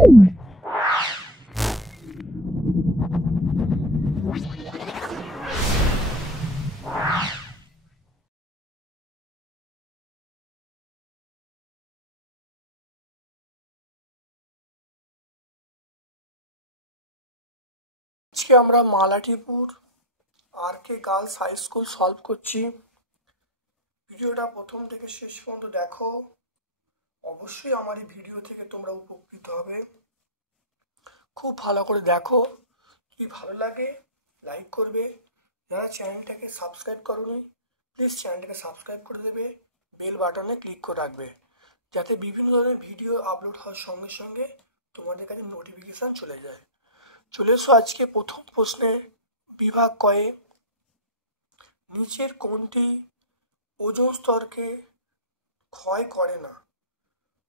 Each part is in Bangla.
আজকে আমরা Malatipur RK girls high school solve করছি। ভিডিওটা প্রথম থেকে শেষ পর্যন্ত দেখো, অবশ্যই আমার এই ভিডিও থেকে তোমরা উপকৃত হবে। খুব ভালো করে দেখো, যদি ভালো লাগে লাইক করবে, যারা চ্যানেলটাকে সাবস্ক্রাইব করোনি প্লিজ চ্যানেলটাকে সাবস্ক্রাইব করে দেবে, বেল বাটনে ক্লিক করে রাখবে যাতে বিভিন্ন ধরনের ভিডিও আপলোড হওয়ার সঙ্গে সঙ্গে তোমাদের কাছে নোটিফিকেশান চলে যায়। চলে এসো আজকে প্রথম প্রশ্নে। বিভাগ কয়ে নিচের কোনটি ওজোন স্তরকে ক্ষয় করে না?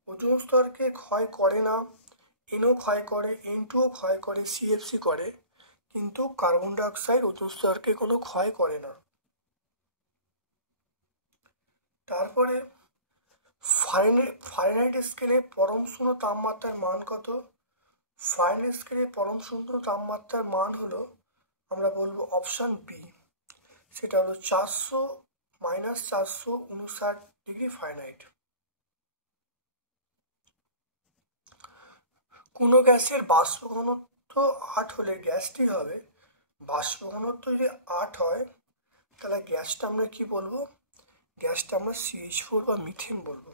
ওজোন স্তরকে ক্ষয় করে না। NO ক্ষয় করে, N2O ক্ষয় করে, CFC করে, কিন্তু কার্বন ডাইঅক্সাইড ওজোন স্তরকে কোনো ক্ষয় করে না। তারপরে ফারেনহাইট স্কেলে পরম শূন্য তাপমাত্রার মান কত? ফারেনহাইট স্কেলে পরম শূন্য তাপমাত্রার মান হলো, আমরা বলবো অপশান বি, সেটা হলো 400 - 459 ডিগ্রি ফারেনহাইট। কোনো গ্যাসের বাষ্প ঘনত্ব 8 হলে গ্যাসটি হবে, বাষ্প ঘনত্ব যদি 8 হয় তাহলে গ্যাসটা আমরা কি বলবো? গ্যাসটা আমরা CH4 বা মিথেন বলবো।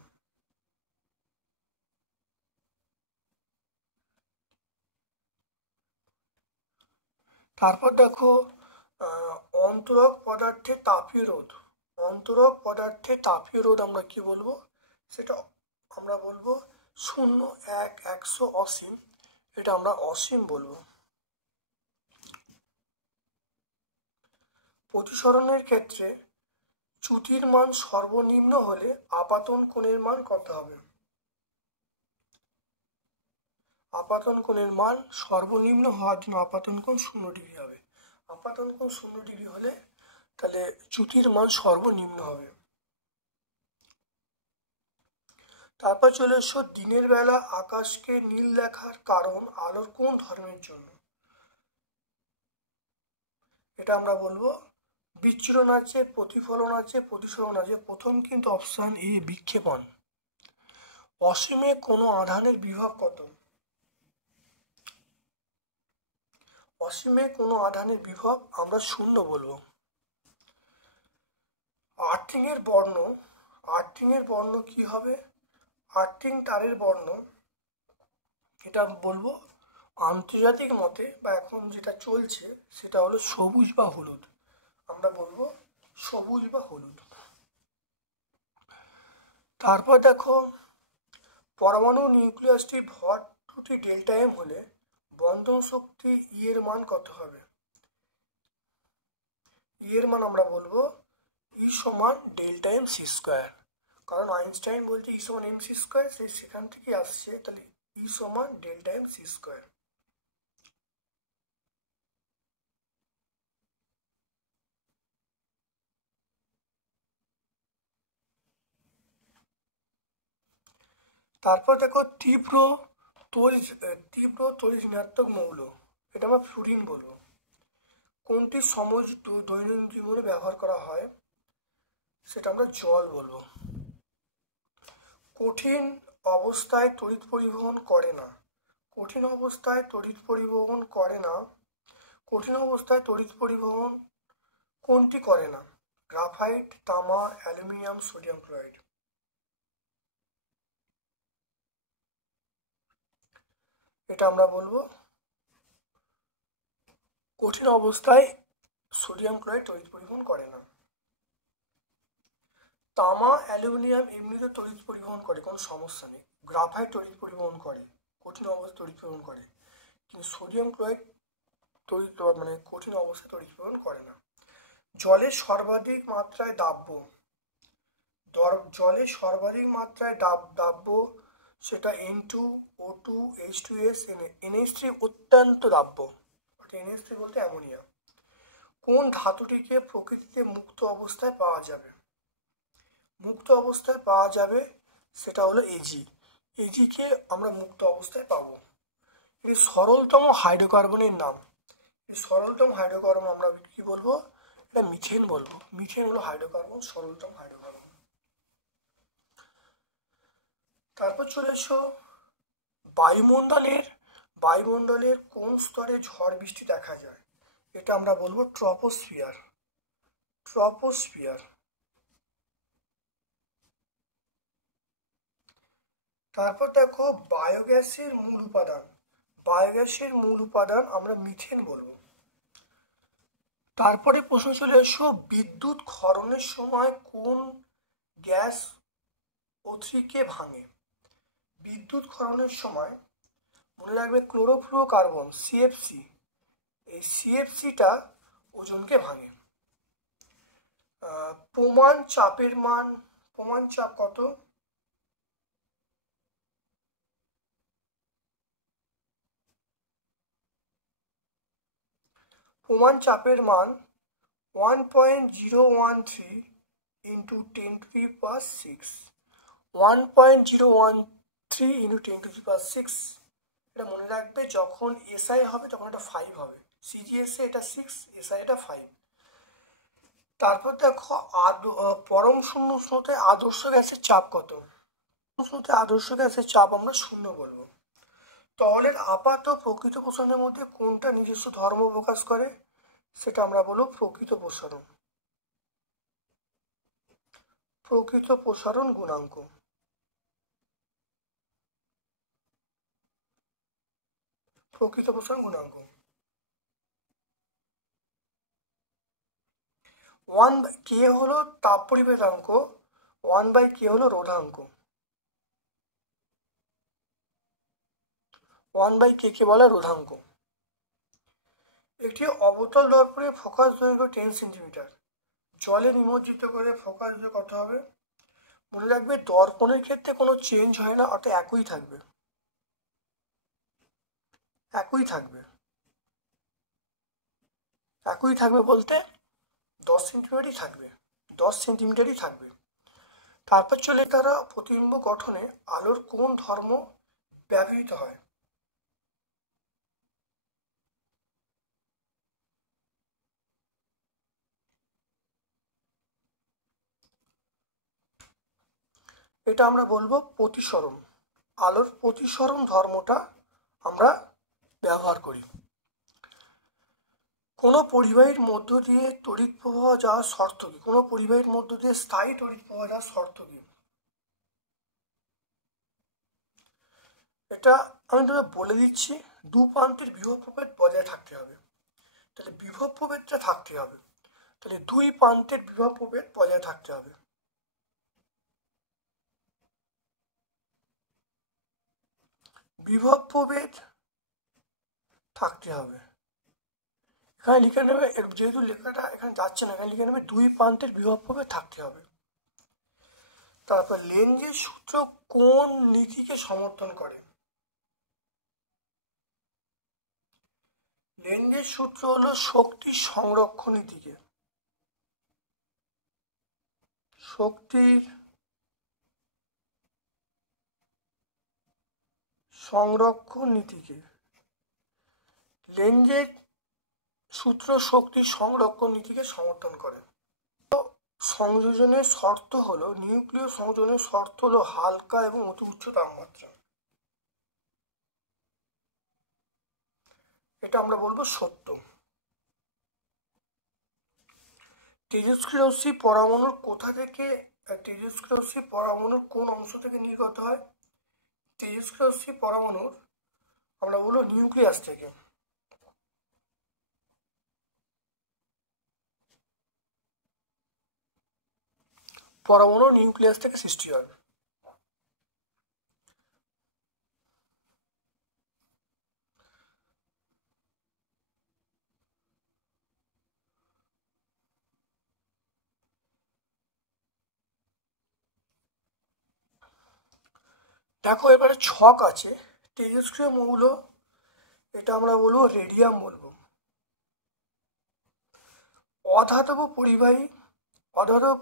তারপর দেখো অন্তরক পদার্থে তাপীয় রোধ। অন্তরক পদার্থে তাপীয় রোধ আমরা কি বলবো? সেটা আমরা বলবো 0, 1, 100, অসীম, এটা আমরা অসীম বলবো। প্রতিসরণের ক্ষেত্রে চ্যুতির মান সর্বনিম্ন হলে আপাতন কোণের মান কত হবে? আপাতন কোণের মান সর্বনিম্ন হওয়ার জন্য আপাতন কোণ 0 ডিগ্রি হবে। আপাতন কোণ 0 ডিগ্রি হলে তাহলে চ্যুতির মান সর্বনিম্ন হবে। তারপর চলে এসো, দিনের বেলা আকাশকে নীল দেখার কারণ আলোর কোন ধর্মের জন্য? এটা আমরা বলবো বিচ্ছুরণ আছে, প্রতিফলন আছে, প্রতিসরণ আছে। প্রথম কিন্তু অপশান এ, বিক্ষেপণ। অসীমে কোনো আধানের বিভব কত? অসীমে কোনো আধানের বিভব আমরা 0 বলবো। আর্থিং এর বর্ণ কি হবে? আর্থিং তারের বর্ণ, এটা বলবো আন্তর্জাতিক মতে বা এখন যেটা চলছে সেটা হলো সবুজ বা হলুদ। আমরা বলবো সবুজ বা হলুদ। তারপর দেখো, পরমাণু নিউক্লিয়াসটি ভর ত্রুটি ডেল্টা M হলে বন্ধন শক্তি E এর মান কত হবে? E এর মান আমরা বলবো E সমান ডেল্টা M c², কারণ আইনস্টাইন বলছে E সমান mc², সেখান থেকে আসছে, তাহলে E সমান ডেল্টা M c²। তারপর দেখো, তীব্র তড়িৎ ঋণাত্মক মৌল, এটা আমরা ফ্লুরিন বলবো। কোনটি সমাজ দৈনন্দিন জীবনে ব্যবহার করা হয়? সেটা আমরা জল বলবো। কঠিন অবস্থায় তড়িৎ পরিবহন করে না। কঠিন অবস্থায় তড়িৎ পরিবহন করে না। কঠিন অবস্থায় তড়িৎ পরিবহন কোনটি করে না? গ্রাফাইট, তামা, অ্যালুমিনিয়াম, সোডিয়াম ক্লোরাইড। এটা আমরা বলবো কঠিন অবস্থায় সোডিয়াম ক্লোরাইড তড়িৎ পরিবহন করে না। তামা, অ্যালুমিনিয়াম এমনিতে তড়িৎ পরিবহন করে, কোনো সমস্যা নেই। গ্রাফাইট তড়িৎ পরিবহন করে, কঠিন অবস্থায় তড়িৎ পরিবহন করে, কিন্তু সোডিয়াম ক্লোরাইড কঠিন অবস্থায় তড়িৎ পরিবহন করে না। জলে সর্বাধিক মাত্রায় দাব্য, সেটা N2, O2, H2S, NH3 অত্যন্ত দাব্য, NH3 বলতে অ্যামোনিয়া। কোন ধাতুটিকে প্রকৃতিতে মুক্ত অবস্থায় পাওয়া যাবে? মুক্ত অবস্থায় পাওয়া যাবে সেটা হলো Ag। Ag কে আমরা মুক্ত অবস্থায় পাবো। এই সরলতম হাইড্রোকার্বনের নাম। এই সরলতম হাইড্রোকার্বন আমরা কি বলবো? এটা মিথেন বলবো। মিথেন হলো হাইড্রোকার্বন, সরলতম হাইড্রোকার্বন। তারপর চলে এসো বায়ুমণ্ডলের কোন স্তরে ঝড় বৃষ্টি দেখা যায়? এটা আমরা বলবো ট্রপোস্ফিয়ার। ট্রপোস্ফিয়ার। তারপর দেখো বায়োগ্যাসের মূল উপাদান। বায়োগ্যাসের মূল উপাদান আমরা মিথেন বলবো। তারপরে প্রশ্ন চলে এসো বিদ্যুৎ ক্ষরণের সময় কোন গ্যাস O3 ভাঙে? বিদ্যুৎ ক্ষরণের সময় মনে রাখবে ক্লোরোফ্লুরোকার্বন CFC, এই CFCটা ওজনকে ভাঙে। প্রমাণ চাপ কত? প্রমাণ চাপের মান 1.013 into 10 to the power 6। 1.013 into 10 to the power 6। এটা মনে রাখবে, যখন SI হবে তখন এটা 5 হবে। CGSA এটা 6, SI এটা 5। তারপর দেখো পরম শূন্য উষ্ণতে আদর্শ গ্যাসের চাপ কত? উষ্ণতে আদর্শ গ্যাসের চাপ আমরা 0 বলবো। তরলের আপাত প্রকৃত প্রসারণের মধ্যে কোনটা নিজস্ব ধর্ম প্রকাশ করে? সেটা আমরা বলবো প্রকৃত প্রসারণ। প্রকৃত প্রসারণ গুণাঙ্ক। প্রকৃত প্রসারণ গুণাঙ্ক 1/k হলো তাপ পরিবেশাঙ্ক, 1/k হলো রোধাঙ্ক। 1/k কে বলে রোধাঙ্ক। একটি অবতল দর্পণের ফোকাস দৈর্ঘ্য 10 সেন্টিমিটার। জলে নিমজ্জিত করে ফোকাস দৈর্ঘ্য কত হবে? মনে রাখবে দর্পণের ক্ষেত্রে কোনো চেঞ্জ হয় না, অর্থাৎ একই থাকবে। একই থাকবে বলতে 10 সেন্টিমিটারই থাকবে, 10 সেন্টিমিটারই থাকবে। তারপর চলে তারা প্রতিবিম্ব গঠনে আলোর কোন ধর্ম ব্যবহৃত হয়? এটা আমরা বলবো প্রতিসরণ। আলোর প্রতিসরণ ধর্মটা আমরা ব্যবহার করি। কোনো পরিবাহীর মধ্য দিয়ে তড়িৎ প্রবাহ যাওয়ার শর্ত কি? কোনো পরিবাহীর মধ্য দিয়ে স্থায়ী তড়িৎ প্রবাহ যাওয়ার শর্ত কি? এটা আমি তোমাকে বলে দিচ্ছি, দু প্রান্তের বিভব প্রভেদ বজায় থাকতে হবে। তাহলে বিভব প্রভেদটা থাকতে হবে, তাহলে দুই প্রান্তের বিভব প্রভেদ বজায় থাকতে হবে। বিভব প্রভেদ থাকতে হবে। এখানে লিখে নেবে, যেহেতু লেখাটা এখানে যাচ্ছে না, এখানে লিখে নেবে দুই প্রান্তের বিভব প্রভেদ থাকতে হবে। তারপর লেঞ্জের সূত্র কোন নীতিকে সমর্থন করে? লেঞ্জের সূত্র হলো শক্তি সংরক্ষণ নীতিকে। শক্তির সংরক্ষণ নীতিকে। লেঞ্জের সূত্র শক্তি সংরক্ষণ নীতিকে সমর্থন করে। সংযোজনের শর্ত হলো, নিউক্লিয় সংযোজনের শর্ত হলো হালকা এবং অতি উচ্চ তাপমাত্রা। এটা আমরা বলবো সত্য। তেজস্ক্রিয় রশ্মি পরমাণুর কোথা থেকে, তেজস্ক্রিয় রশ্মি পরমাণুর কোন অংশ থেকে নির্গত হয়? তেজস্ক্রিয় রশ্মি পরমাণুর আমরা বলবো নিউক্লিয়াস থেকে। পরমাণু নিউক্লিয়াস থেকে সৃষ্টি হয়। দেখো এবারে ছক আছে, তেজস্ক্রিয় মৌল, এটা আমরা বলবো রেডিয়াম বলবো। অধাতব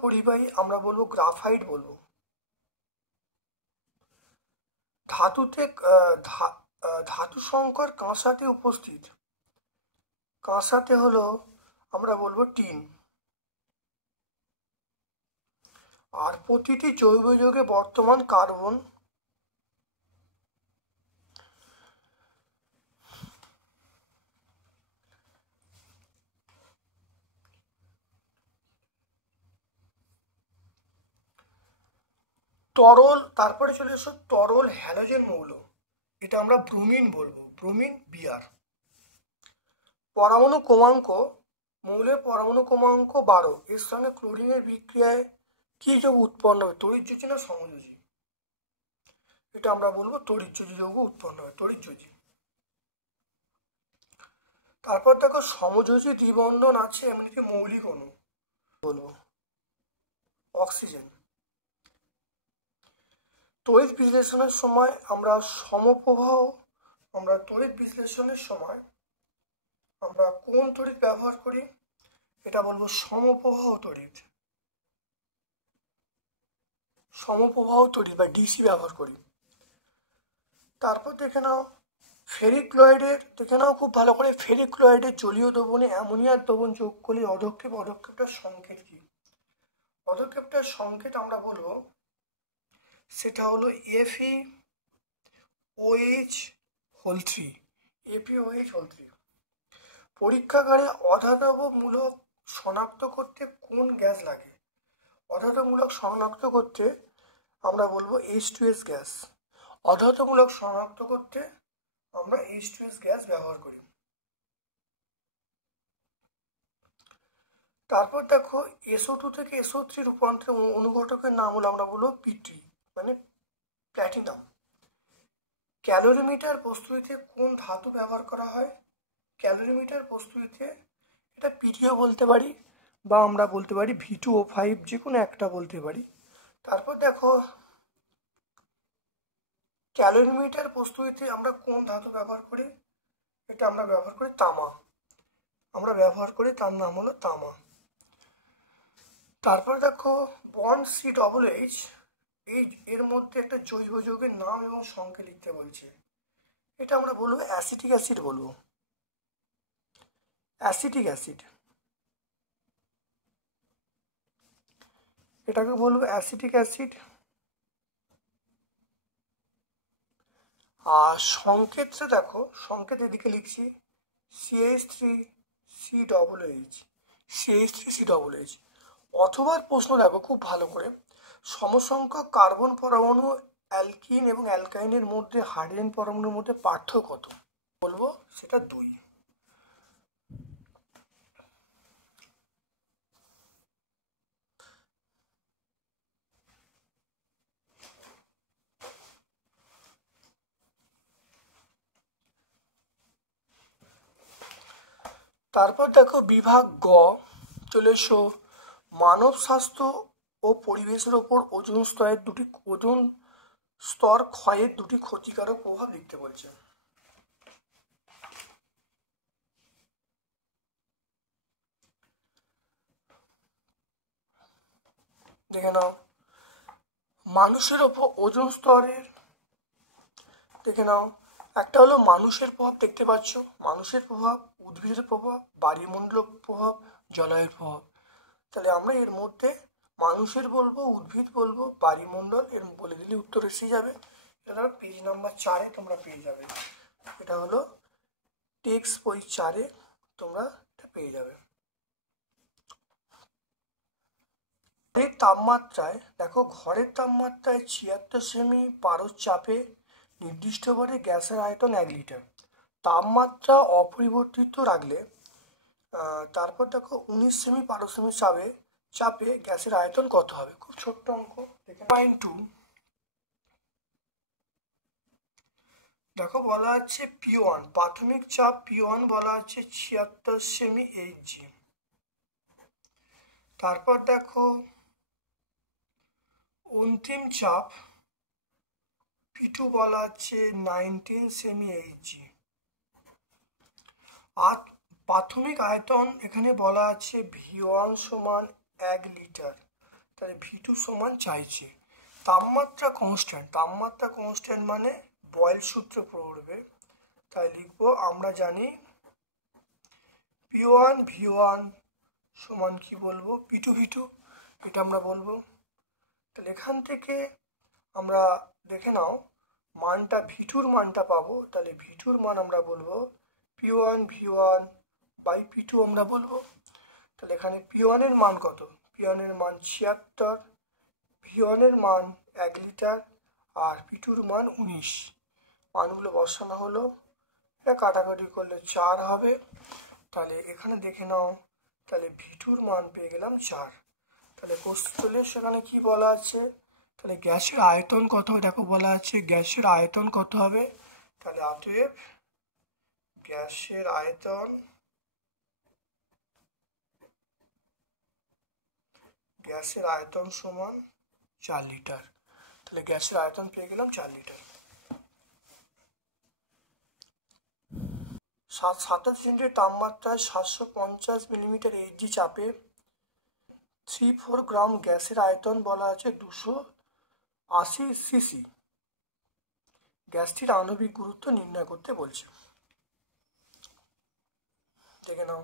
পরিবাহী আমরা বলবো গ্রাফাইট বলবো। ধাতুতে ধাতু সংকর কাঁসাতে উপস্থিত, কাঁসাতে হলো আমরা বলবো টিন। আর প্রতিটি জৈব যৌগে বর্তমান কার্বন তরল, তারপরে চলে এসো তরল হ্যালোজেন মৌল, এটা আমরা ব্রোমিন বলবো, ব্রোমিন বিআর। পরমাণু ক্রমাঙ্ক, মৌলের পরমাণু ক্রমাঙ্ক 12, এর সঙ্গে ক্লোরিনের বিক্রিয়ায় কি যৌগ উৎপন্ন হবে, তড়িৎযোজী না সমযোজী, এটা আমরা বলবো তড়িৎযোজী যৌগ উৎপন্ন হয়, তড়িৎযোজী। তারপর দেখো সমযোজী দ্বিবন্ধন আছে এমনিতে মৌলিক অণু বলবো অক্সিজেন। তড়িৎ বিশ্লেষণের সময় আমরা সমপ্রবাহ, আমরা তড়িৎ বিশ্লেষণের সময় আমরা কোন তড়িৎ ব্যবহার করি, এটা বলবো সমপ্রবাহ তড়িৎ, সমপ্রবাহ তড়িৎ বা ডিসি ব্যবহার করি। তারপর দেখে নাও ফেরিক ক্লোরাইডের, দেখে নাও খুব ভালো করে, ফেরিক ক্লোরাইডের জলীয় দ্রবণে অ্যামোনিয়ার দ্রবণ যোগ করলে পদক্ষেপটার সংকেত কি, পদক্ষেপটার সংকেত আমরা বলবো সেটা হলো FeOH হোল 3, FeOH হোল 3। পরীক্ষাগারে অধাতবমূলক শনাক্ত করতে কোন গ্যাস লাগে, অধাতমূলক শনাক্ত করতে আমরা বলবো H2S গ্যাস, অধাতমূলক শনাক্ত করতে আমরা H2S গ্যাস ব্যবহার করি। তারপর দেখো SO2 থেকে SO3 রূপান্তর অনুঘটকের নাম হলো আমরা বলবো পিটি মানে প্ল্যাটিনাম। ক্যালোরিমিটার প্রস্তুতিতে কোন ধাতু ব্যবহার করা হয়, ক্যালোরিমিটার প্রস্তুতিতে এটা পিটিও বলতে পারি বা আমরা বলতে পারি V2O5, যে কোনো একটা বলতে পারি। তারপর দেখো ক্যালোরিমিটার প্রস্তুতিতে আমরা কোন ধাতু ব্যবহার করি, এটা আমরা ব্যবহার করি তামা, আমরা ব্যবহার করি, তার নাম হলো তামা। তারপর দেখো বন্ড COOH, এর মধ্যে একটা জৈব যৌগের নাম এবং সংখ্যা লিখতে বলছে, এটা আমরা বলবো অ্যাসিটিক অ্যাসিড বলবো, অ্যাসিটিক অ্যাসিড, এটাকে বলবো অ্যাসিটিক অ্যাসিড। আর সংকেতটা দেখো, সংকেত এদিকে লিখছি CH3COOH, CH3COOH। অথবা প্রশ্ন দেখো খুব ভালো করে, সমসংখ্যক কার্বন পরমাণু অ্যালকিন এবং অ্যালকাইনের মধ্যে হাইড্রোজেন পরমাণুর মধ্যে পার্থক্য কত, বলবো সেটা 2। তারপর দেখো বিভাগ গ, চলে এসো মানব স্বাস্থ্য ও পরিবেশের ওপর ওজোন স্তর ক্ষয়ের দুটি ক্ষতিকারক প্রভাব লিখতে বলছে। দেখে নাও মানুষের ওপর ওজোন স্তরের, দেখে নাও একটা হলো মানুষের প্রভাব দেখতে পাচ্ছ, মানুষের প্রভাব, উদ্ভিদের প্রভাব, বায়ুমণ্ডলের প্রভাব, জলবায়ুর প্রভাব। তাহলে আমরা এর মধ্যে মানুষের বলবো, উদ্ভিদ বলবো, বায়ুমণ্ডল, এর বলে দিলে উত্তর এসে যাবে। এটা পেজ নাম্বার 4 তোমরা পেয়ে যাবে, এটা হলো টেক্সট বই 4 তোমরা এটা পেয়ে যাবে। ঘরের তাপমাত্রায় দেখো, ঘরের তাপমাত্রায় 76 সেমি পারদ চাপে নির্দিষ্টভাবে গ্যাসের আয়তন 1 লিটার, তাপমাত্রা অপরিবর্তিত রাখলে তারপর দেখো 19 সেমি পারদ চাপে গ্যাসের আয়তন কত হবে, খুব ছোট্ট অঙ্ক, দেখে 0.2। দেখো বলা আছে P1, প্রাথমিক চাপ P1 বলা আছে 76 সেমি Hg। তারপর দেখো অন্তিম চাপ P2 বলা আছে 19 সেমি Hg। আর প্রাথমিক আয়তন এখানে বলা আছে V1 সমান 1 লিটার, তাহলে V2 সমান চাইছে। তাপমাত্রা কনস্ট্যান্ট, তাপমাত্রা কনস্ট্যান্ট মানে বয়েল সূত্র পড়বে, তাই লিখবো আমরা জানি P1 V1 সমান কি বলবো P2 V2, এটা আমরা বলবো। তাহলে এখান থেকে আমরা দেখে নাও মানটা V2-র মানটা পাবো, তাহলে V2-র মান আমরা বলবো P1 V1 বাই P2 আমরা বলবো। তাহলে এখানে P1-এর মান কত? P1-এর মান 76, V1-এর মান 1 লিটার আর P2-র মান 19। মানগুলো বসানো হলো, এটা কাটাকাটি করলে 4 হবে। তাহলে এখানে দেখে নাও, তাহলে V2-র মান পেয়ে গেলাম 4। তাহলে কোশ্চেনে সেখানে কি বলা আছে, তাহলে গ্যাসের আয়তন কত দেখো বলা আছে, গ্যাসের আয়তন কত হবে, তাহলে অতএব গ্যাসের আয়তন সমান 4 লিটার। তাহলে গ্যাসের আয়তন পেয়ে গেলাম 4 লিটার। 27 ইউনিটের তাপমাত্রায় 750 মিলিমিটার এইচজি চাপে 34 গ্রাম গ্যাসের আয়তন বলা আছে 280 সিসি। গ্যাসটির আণবিক গুরুত্ব নির্ণয় করতে বলছে, দেখে নাও।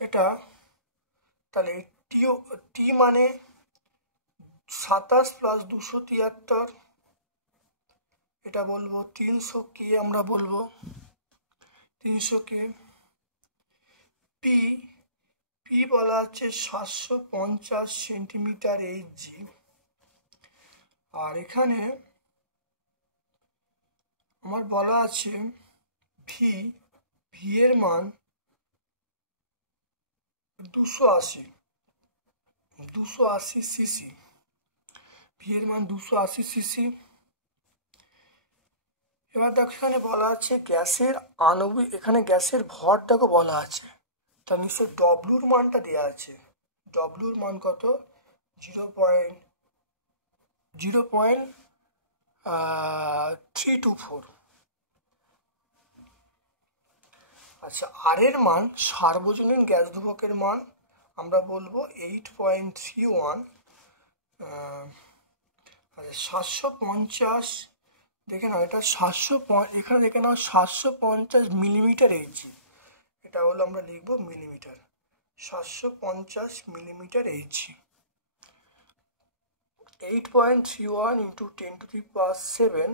এটা তাহলে টি মানে 27 প্লাস 273, এটা বলবো 300 কে, আমরা বলবো 300 কে। পি বলা আছে 750 সেন্টিমিটার এইচজি, আর এখানে আমার বলা আছে ভি এর মান 280 সিসি, ভি এর মান 280 সিসি। এবার দেখো এখানে বলা আছে গ্যাসের আণবিক, এখানে গ্যাসের ভরটাকে বলা আছে, তার নিশ্চয় ডব্লুর মানটা দেওয়া আছে। ডব্লুর মান কত? 0.324। আচ্ছা, আর এর মান, সার্বজনীন গ্যাস ধ্রুবকের মান আমরা বলবো 8.31। আচ্ছা 750, দেখে নাও এটা 700, এখানে দেখে নাও 750 মিলিমিটার এইচজি, এটা হলো আমরা লিখবো millimetre, 750 millimetre H G. 8.31 into 10⁻⁷।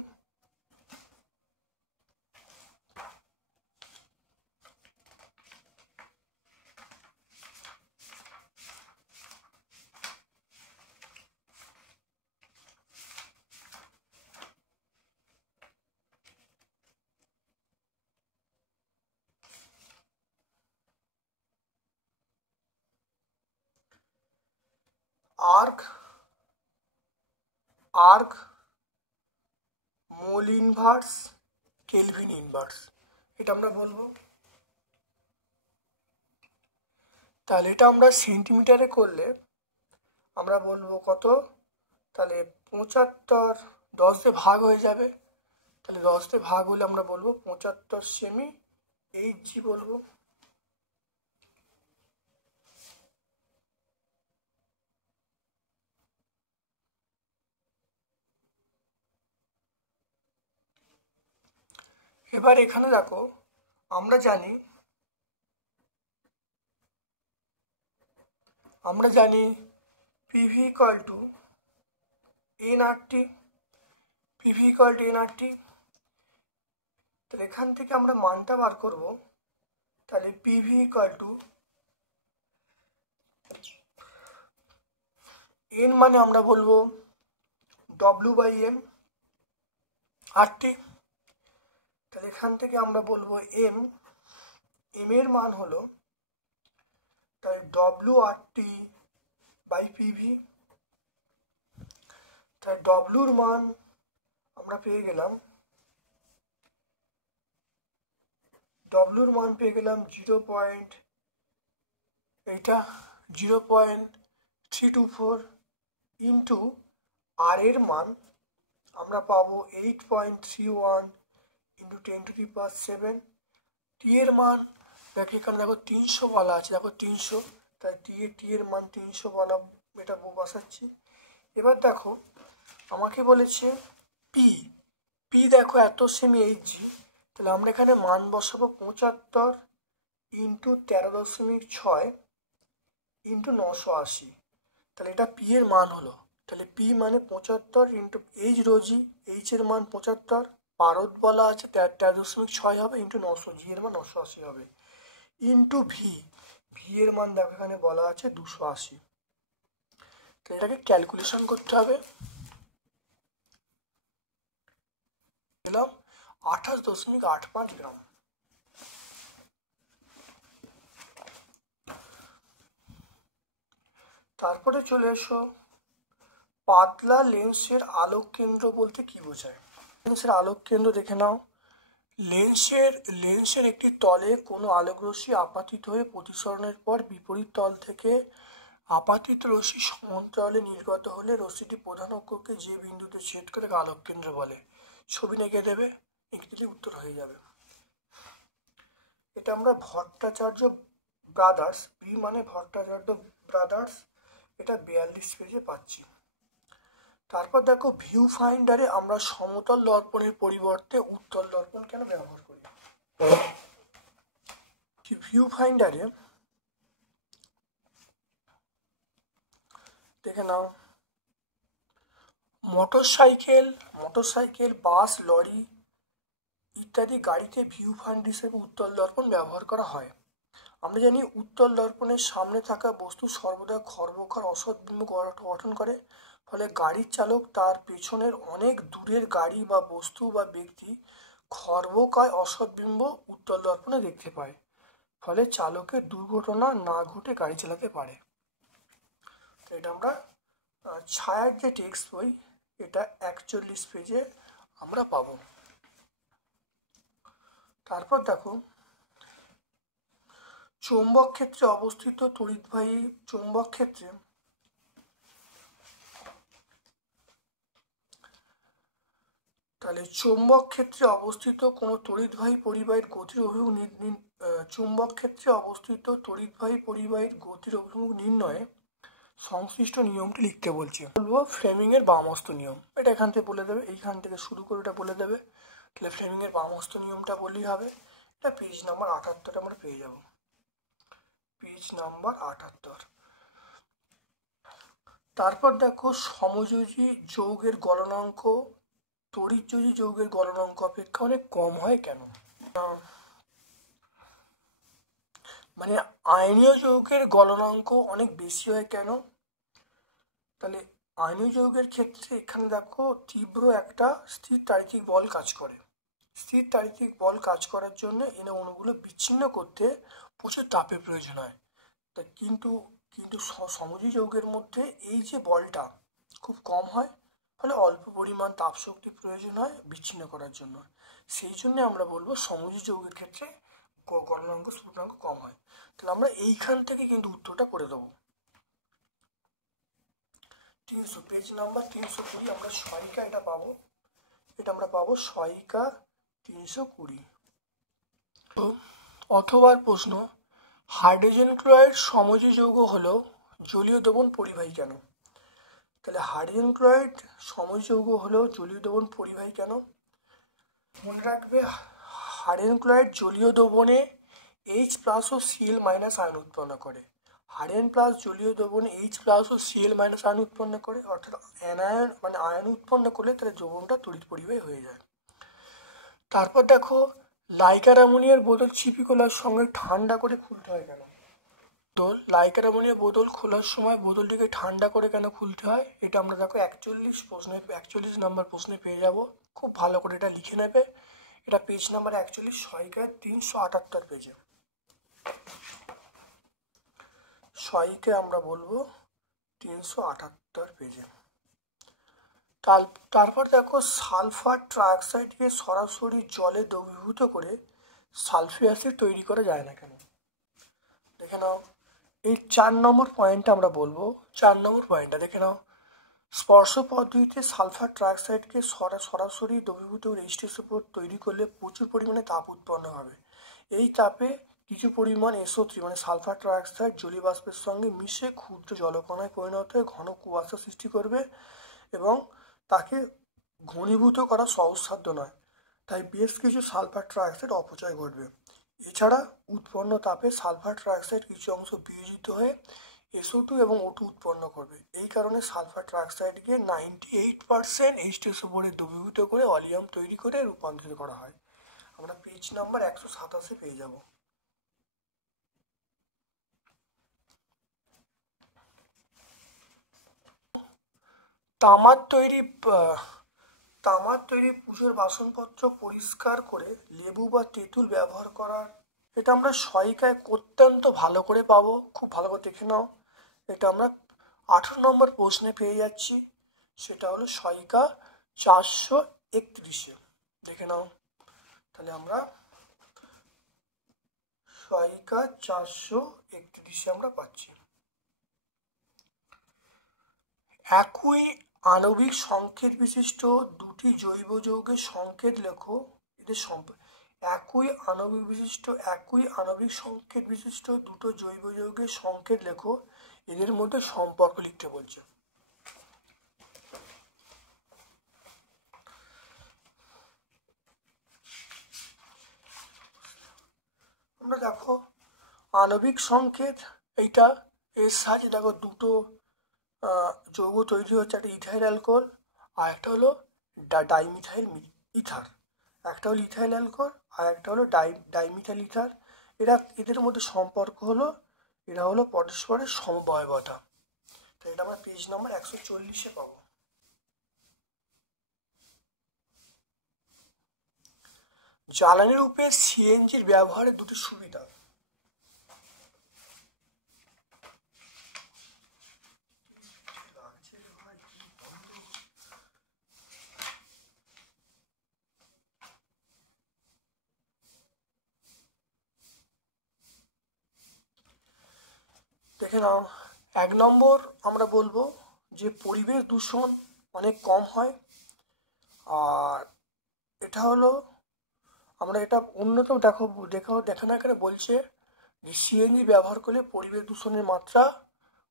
Erg mole inverse kelvin inverse, এটা আমরা বলবো। তাহলে এটা আমরা সেন্টিমিটারে করলে আমরা বলবো কত, তাহলে 75, 10 দিয়ে ভাগ হয়ে যাবে, তাহলে 10 দিয়ে ভাগ হলে আমরা বলবো 75 সেমি এইচজি বলবো। এবার এখানে দেখো আমরা জানি PV equal to nRT, PV equal to nRT. তাহলে এখান থেকে আমরা মানটা বার করব, তাহলে পিভি ইকুয়াল টু এন মানে আমরা বলবো W/M RT। তাহলে এখান থেকে আমরা বলবো এম এর মান হলো তাই WRT/PV। তাই ডব্লুর মান আমরা পেয়ে গেলাম, 0.324 ইন্টু আর এর মান আমরা পাবো 8.31 ইন্টু 10⁻⁷। টি এর মান দেখো এখানে দেখো 300 বলা আছে, দেখো 300, তাই টি এর মান 300 বলা, এটা বসাচ্ছি। এবার দেখো আমাকে বলেছে পি দেখো এত সেমি এইচজি, তাহলে আমরা এখানে মান বসাবো 75 ইন্টু 13.6 ইন্টু 980। তাহলে এটা পি এর মান হলো, তাহলে পি মানে 75 ইন্টু এইচ রোজি, এইচ এর মান 75, পারদ বলা আছে 13.6 হবে, ইন্টু 900, জি এর মান 980 হবে, ইন্টু ভি এর মান দেখো এখানে বলা আছে 280। তো এটাকে ক্যালকুলেশন করতে হবে। দিলাম 28.85 গ্রাম। তারপরে চলে এসো পাতলা লেন্সের আলোক কেন্দ্র বলতে কি বোঝায়। লেন্সের আলোক কেন্দ্র দেখে নাও। লেন্সের একটি তলে কোনো আলোকরশ্মি আপাতিত হয়ে প্রতিসরণের পর বিপরীত তল থেকে আপাতিত রশ্মি সমান্তরালে নির্গত হলে রশ্মিটি প্রধান অক্ষকে যে বিন্দুতে ছেদ করে আলোক কেন্দ্র বলে। ছবি এঁকে দেবে, এঁকে দিলে উত্তর হয়ে যাবে। এটা আমরা ভট্টাচার্য ব্রাদার্স, বি মানে ভট্টাচার্য ব্রাদার্স, এটা 42 পেজে পাচ্ছি। তারপর দেখো ভিউ ফাইন্ডারে আমরা সমতল দর্পণের পরিবর্তে উত্তল দর্পণ কেন ব্যবহার করি। ভিউ ফাইন্ডারে দেখে নাও, মোটরসাইকেল, বাস, লরি ইত্যাদি গাড়িতে ভিউ ফাইন্ডার হিসেবে উত্তল দর্পণ ব্যবহার করা হয়। আমরা জানি উত্তল দর্পণের সামনে থাকা বস্তু সর্বদা খর্বকার অসৎ বিম্ব গঠন করে, ফলে গাড়ির চালক তার পেছনের অনেক দূরের গাড়ি বা বস্তু বা ব্যক্তি খর্বকায় অসৎ বিম্ব উত্তল দর্পণে দেখতে পায়, ফলে চালকের দুর্ঘটনা না ঘটে গাড়ি চালাতে পারে। তো এটা আমরা ছায়ার যে টেক্সট বই, এটা 41 পেজে আমরা পাবো। তারপর দেখো চৌম্বক ক্ষেত্রে অবস্থিত তড়িৎবাহী চৌম্বক ক্ষেত্রে অবস্থিত কোনো তড়িৎবাহী পরিবাহীর গতির অভিমুখ চৌম্বক ক্ষেত্রে অবস্থিত তড়িৎবাহী পরিবাহীর গতির অভিমুখ নির্ণয়ে সংশ্লিষ্ট নিয়মটি লিখতে বলছে। বলবো ফ্লেমিং এর বামহস্ত নিয়ম, এটা এখান থেকে বলে দেবে, এইখান থেকে শুরু করে এটা বলে দেবে। তাহলে ফ্লেমিং এর বামহস্ত নিয়মটা বললেই হবে। এটা পেজ নাম্বার 78 আমরা পেয়ে যাব, পেজ নাম্বার 78। তারপর দেখো সমযোজী যৌগের গলনাঙ্ক তড়িৎযোজী যৌগের গলনাঙ্ক অপেক্ষা অনেক কম হয় কেন। মানে আয়নীয় যৌগের গলনাঙ্ক অনেক বেশি হয় কেন। তাহলে আয়নীয় যৌগের ক্ষেত্রে এখানে দেখো তীব্র একটা স্থির তাড়িতিক বল কাজ করে। স্থির তাড়িতিক বল কাজ করার জন্য এনে অণুগুলো বিচ্ছিন্ন করতে প্রচুর তাপের প্রয়োজন হয়। তা কিন্তু সমযোজী যৌগের মধ্যে এই যে বলটা খুব কম হয়, ফলে অল্প পরিমাণ তাপ শক্তি প্রয়োজন হয় বিচ্ছিন্ন করার জন্য। সেই জন্য আমরা বলবো সমযোজী যৌগের ক্ষেত্রে গলনাঙ্ক স্ফুটনাঙ্ক কম হয়। তাহলে আমরা এইখান থেকে কিন্তু উত্তরটা করে দেবো। 300 পেজ নাম্বার 320 আমরা সহায়িকা এটা পাবো, এটা আমরা পাবো সহায়িকা 320। অথবা প্রশ্ন, হাইড্রোজেন ক্লোরাইড সমযোজী যৌগ হলেও জলীয় দ্রবণ পরিবাহী কেন। তাহলে হাইড্রোজেন ক্লোরাইড সমযোজী যৌগ হলেও জলীয় দ্রবণ পরিবাহী কেন। মনে রাখবে হাইড্রোজেন ক্লোরাইড জলীয় দ্রবণে H+ ও Cl- আয়ন উৎপন্ন করে। হাইড্রোজেন প্লাস জলীয় দ্রবণে H+ ও Cl- আয়ন উৎপন্ন করে, অর্থাৎ অ্যানায়ন মানে আয়ন উৎপন্ন করলে তাহলে দ্রবণটা তড়িৎ পরিবাহী হয়ে যায়। তারপর দেখো লাইকার অ্যামোনিয়ার বোতল ছিপি খোলার সঙ্গে ঠান্ডা করে খুলতে হয় কেন। তো লাইকার অ্যামোনিয়ার বোতল খোলার সময় বোতলটিকে ঠান্ডা করে কেন খুলতে হয়, এটা আমরা দেখো 41 নম্বর প্রশ্নে পেয়ে যাব। খুব ভালো করে এটা লিখে নেবে, এটা পেজ নাম্বার 41 সহায়িকা 378 পেজে। সহায়িকা আমরা বলবো 378 পেজে। তারপর দেখো সালফার ট্রাইঅক্সাইডকে সরাসরি জলে দ্রবীভূত করে সালফিক অ্যাসিড তৈরি করা যায় না কেন। দেখে নাও এই 4 নম্বর পয়েন্টটা আমরা বলবো। 4 নম্বর পয়েন্টটা দেখে নাও, স্পর্শ পদ্ধতিতে সালফার ট্রাইঅক্সাইডকে সরাসরি দ্রবীভূত H2SO4 তৈরি করলে প্রচুর পরিমাণে তাপ উৎপন্ন হবে। এই তাপে কিছু পরিমাণ SO3 মানে সালফার ট্রাইঅক্সাইড জলীয় বাষ্পের সঙ্গে মিশে ক্ষুদ্র জলকণায় পরিণত হয়ে ঘন কুয়াশা সৃষ্টি করবে এবং তাকে ঘনীভূত করা সহজসাধ্য নয়, তাই বেশ কিছু সালফার ট্রাইঅক্সাইড অপচয় ঘটবে। এছাড়া উৎপন্ন তাপে সালফার ট্রাইঅক্সাইড কিছু অংশ বিয়োজিত হয়ে SO2 এবং O2 উৎপন্ন করবে। এই কারণে সালফার ট্রাইঅক্সাইডকে 98% H2SO বলে দ্রবীভূত করে অলিয়াম তৈরি করে রূপান্তরিত করা হয়। আমরা পেজ নাম্বার 127 পেয়ে যাব। তামার তৈরি পুজোর বাসনপত্র পরিষ্কার করে লেবু বা তেঁতুল ব্যবহার করার, এটা আমরা সহায়িকায় অত্যন্ত ভালো করে পাবো। খুব ভালো করে দেখে নাও, এটা আমরা 18 নম্বর প্রশ্নে পেয়ে যাচ্ছি। সেটা হলো সহায়িকা 431। দেখে নাও, তাহলে আমরা সহায়িকা 431 আমরা পাচ্ছি। একই আণবিক সংকেত বিশিষ্ট দুটি জৈব যৌগের সংকেত লেখো। এদের একই আণবিক সংকেত বিশিষ্ট দুটো জৈব যৌগের সংকেত লেখো, এদের মধ্যে সম্পর্ক লিখতে বলছে। আমরা দেখো আণবিক সংকেত, এইটা এর সাহায্যে দেখো দুটো যৌগ তৈরি হচ্ছে, একটা ইথাইল অ্যালকোহল আর একটা হলো ডাইমিথাইল ইথার। একটা হলো ইথাইল অ্যালকোহল আর একটা হলো ডাইমিথাইল ইথার। এদের মধ্যে সম্পর্ক হলো, এরা হলো পরস্পরের সমবায়বতা। তো এটা আমরা পেজ নাম্বার 140 পাবো। জ্বালানি রূপে সিএনজির ব্যবহারের দুটি সুবিধা। দেখে নাও, 1 নম্বর আমরা বলবো যে পরিবেশ দূষণ অনেক কম হয়। আর এটা হলো, আমরা এটা অন্যতম দেখে না এখানে বলছে যে সিএনজি ব্যবহার করলে পরিবেশ দূষণের মাত্রা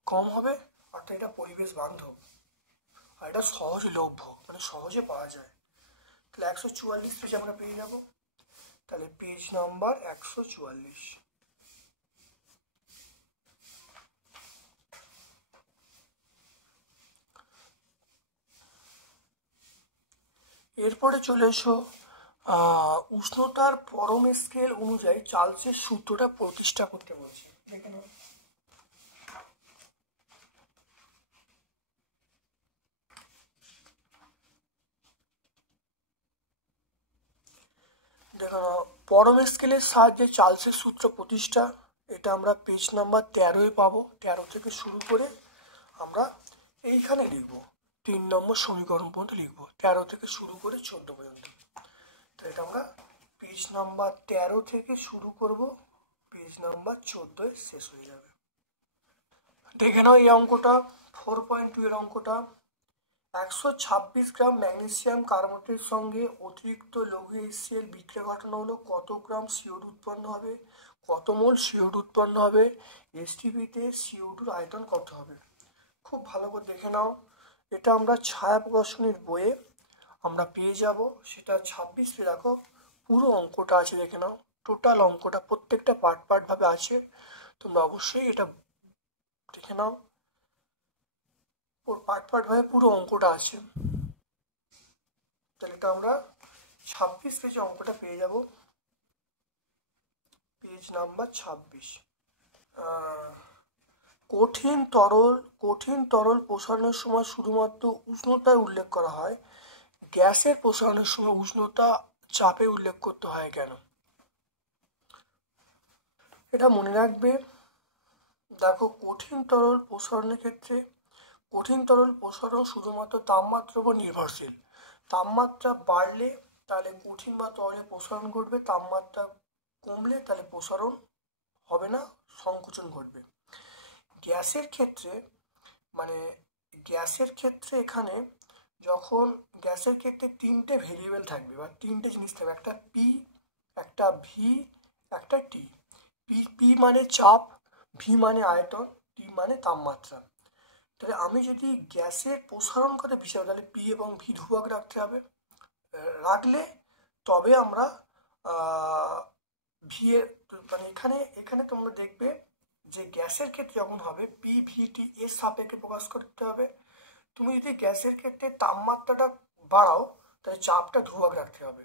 কম হবে, অর্থাৎ এটা পরিবেশ বান্ধব আর এটা সহজলভ্য, মানে সহজে পাওয়া যায়। তাহলে 144 পেজ আমরা পেয়ে যাব। তাহলে পেজ নাম্বার 144। এরপরে চলে এসো উষ্ণতার পরম স্কেল অনুযায়ী চার্লসের সূত্রটা প্রতিষ্ঠা করতে বলছি। দেখে নাও, পরম স্কেলের সাহায্যে চার্লসের সূত্র প্রতিষ্ঠা, এটা আমরা পেজ নাম্বার 13 পাবো। 13 থেকে শুরু করে আমরা এইখানে লিখবো 3 নম্বর সমীকরণ পর্যন্ত লিখবো, 13 থেকে শুরু করে 14 পর্যন্ত। তো এটা আমরা পেজ নাম্বার 13 থেকে শুরু করব, পেজ নাম্বার 14 শেষ হয়ে যাবে। দেখে নাও এই অঙ্কটা 4.2 এর অঙ্কটা। 126 গ্রাম ম্যাগনেসিয়াম কার্বনেটের সঙ্গে অতিরিক্ত লৌহ HCl বিক্রিয়া ঘটানো হলো, কত গ্রাম CO2 উৎপন্ন হবে, কত মোল CO2 উৎপন্ন হবে, STPতে CO2 আয়তন কত হবে। খুব ভালো করে দেখে নাও, এটা আমরা ছায়া প্রকাশনীর বইয়ে আমরা পেয়ে যাব। সেটা 26 পে দেখো পুরো অঙ্কটা আছে। দেখে নাও, টোটাল অঙ্কটা প্রত্যেকটা পার্ট ভাবে আছে, তোমরা অবশ্যই এটা দেখে নাও। পার্ট ভাবে পুরো অঙ্কটা আছে। তাহলে এটা আমরা 26 পেজে অঙ্কটা পেয়ে যাব, পেজ নাম্বার 26। কঠিন তরল প্রসারণের সময় শুধুমাত্র উষ্ণতায় উল্লেখ করা হয়, গ্যাসের প্রসারণের সময় উষ্ণতা চাপে উল্লেখ করতে হয় কেন? এটা মনে রাখবে। দেখো, কঠিন তরল প্রসারণের ক্ষেত্রে কঠিন তরল প্রসারণ শুধুমাত্র তাপমাত্রার উপর নির্ভরশীল। তাপমাত্রা বাড়লে তাহলে কঠিন বা তরলে প্রসারণ ঘটবে, তাপমাত্রা কমলে তাহলে প্রসারণ হবে না, সংকোচন ঘটবে। গ্যাসের ক্ষেত্রে এখানে যখন গ্যাসের ক্ষেত্রে 3টে ভেরিয়েবল থাকবে বা 3টে জিনিস থাকবে, একটা পি, একটা ভি, একটা টি। পি মানে চাপ, ভি মানে আয়তন, টি মানে তাপমাত্রা। তাহলে আমি যদি গ্যাসের প্রসারণ করে বিষয়, তাহলে পি এবং ভি ধ্রুবক রাখতে হবে। রাখলে তবে আমরা ভি এর মানে এখানে এখানে তোমরা দেখবে যে গ্যাসের ক্ষেত্রে যখন হবে পি ভি টি এর সাপেক্ষে প্রকাশ করতে হবে। তুমি যদি গ্যাসের ক্ষেত্রে তাপমাত্রাটা বাড়াও তাহলে চাপটা ধ্রুবক রাখতে হবে,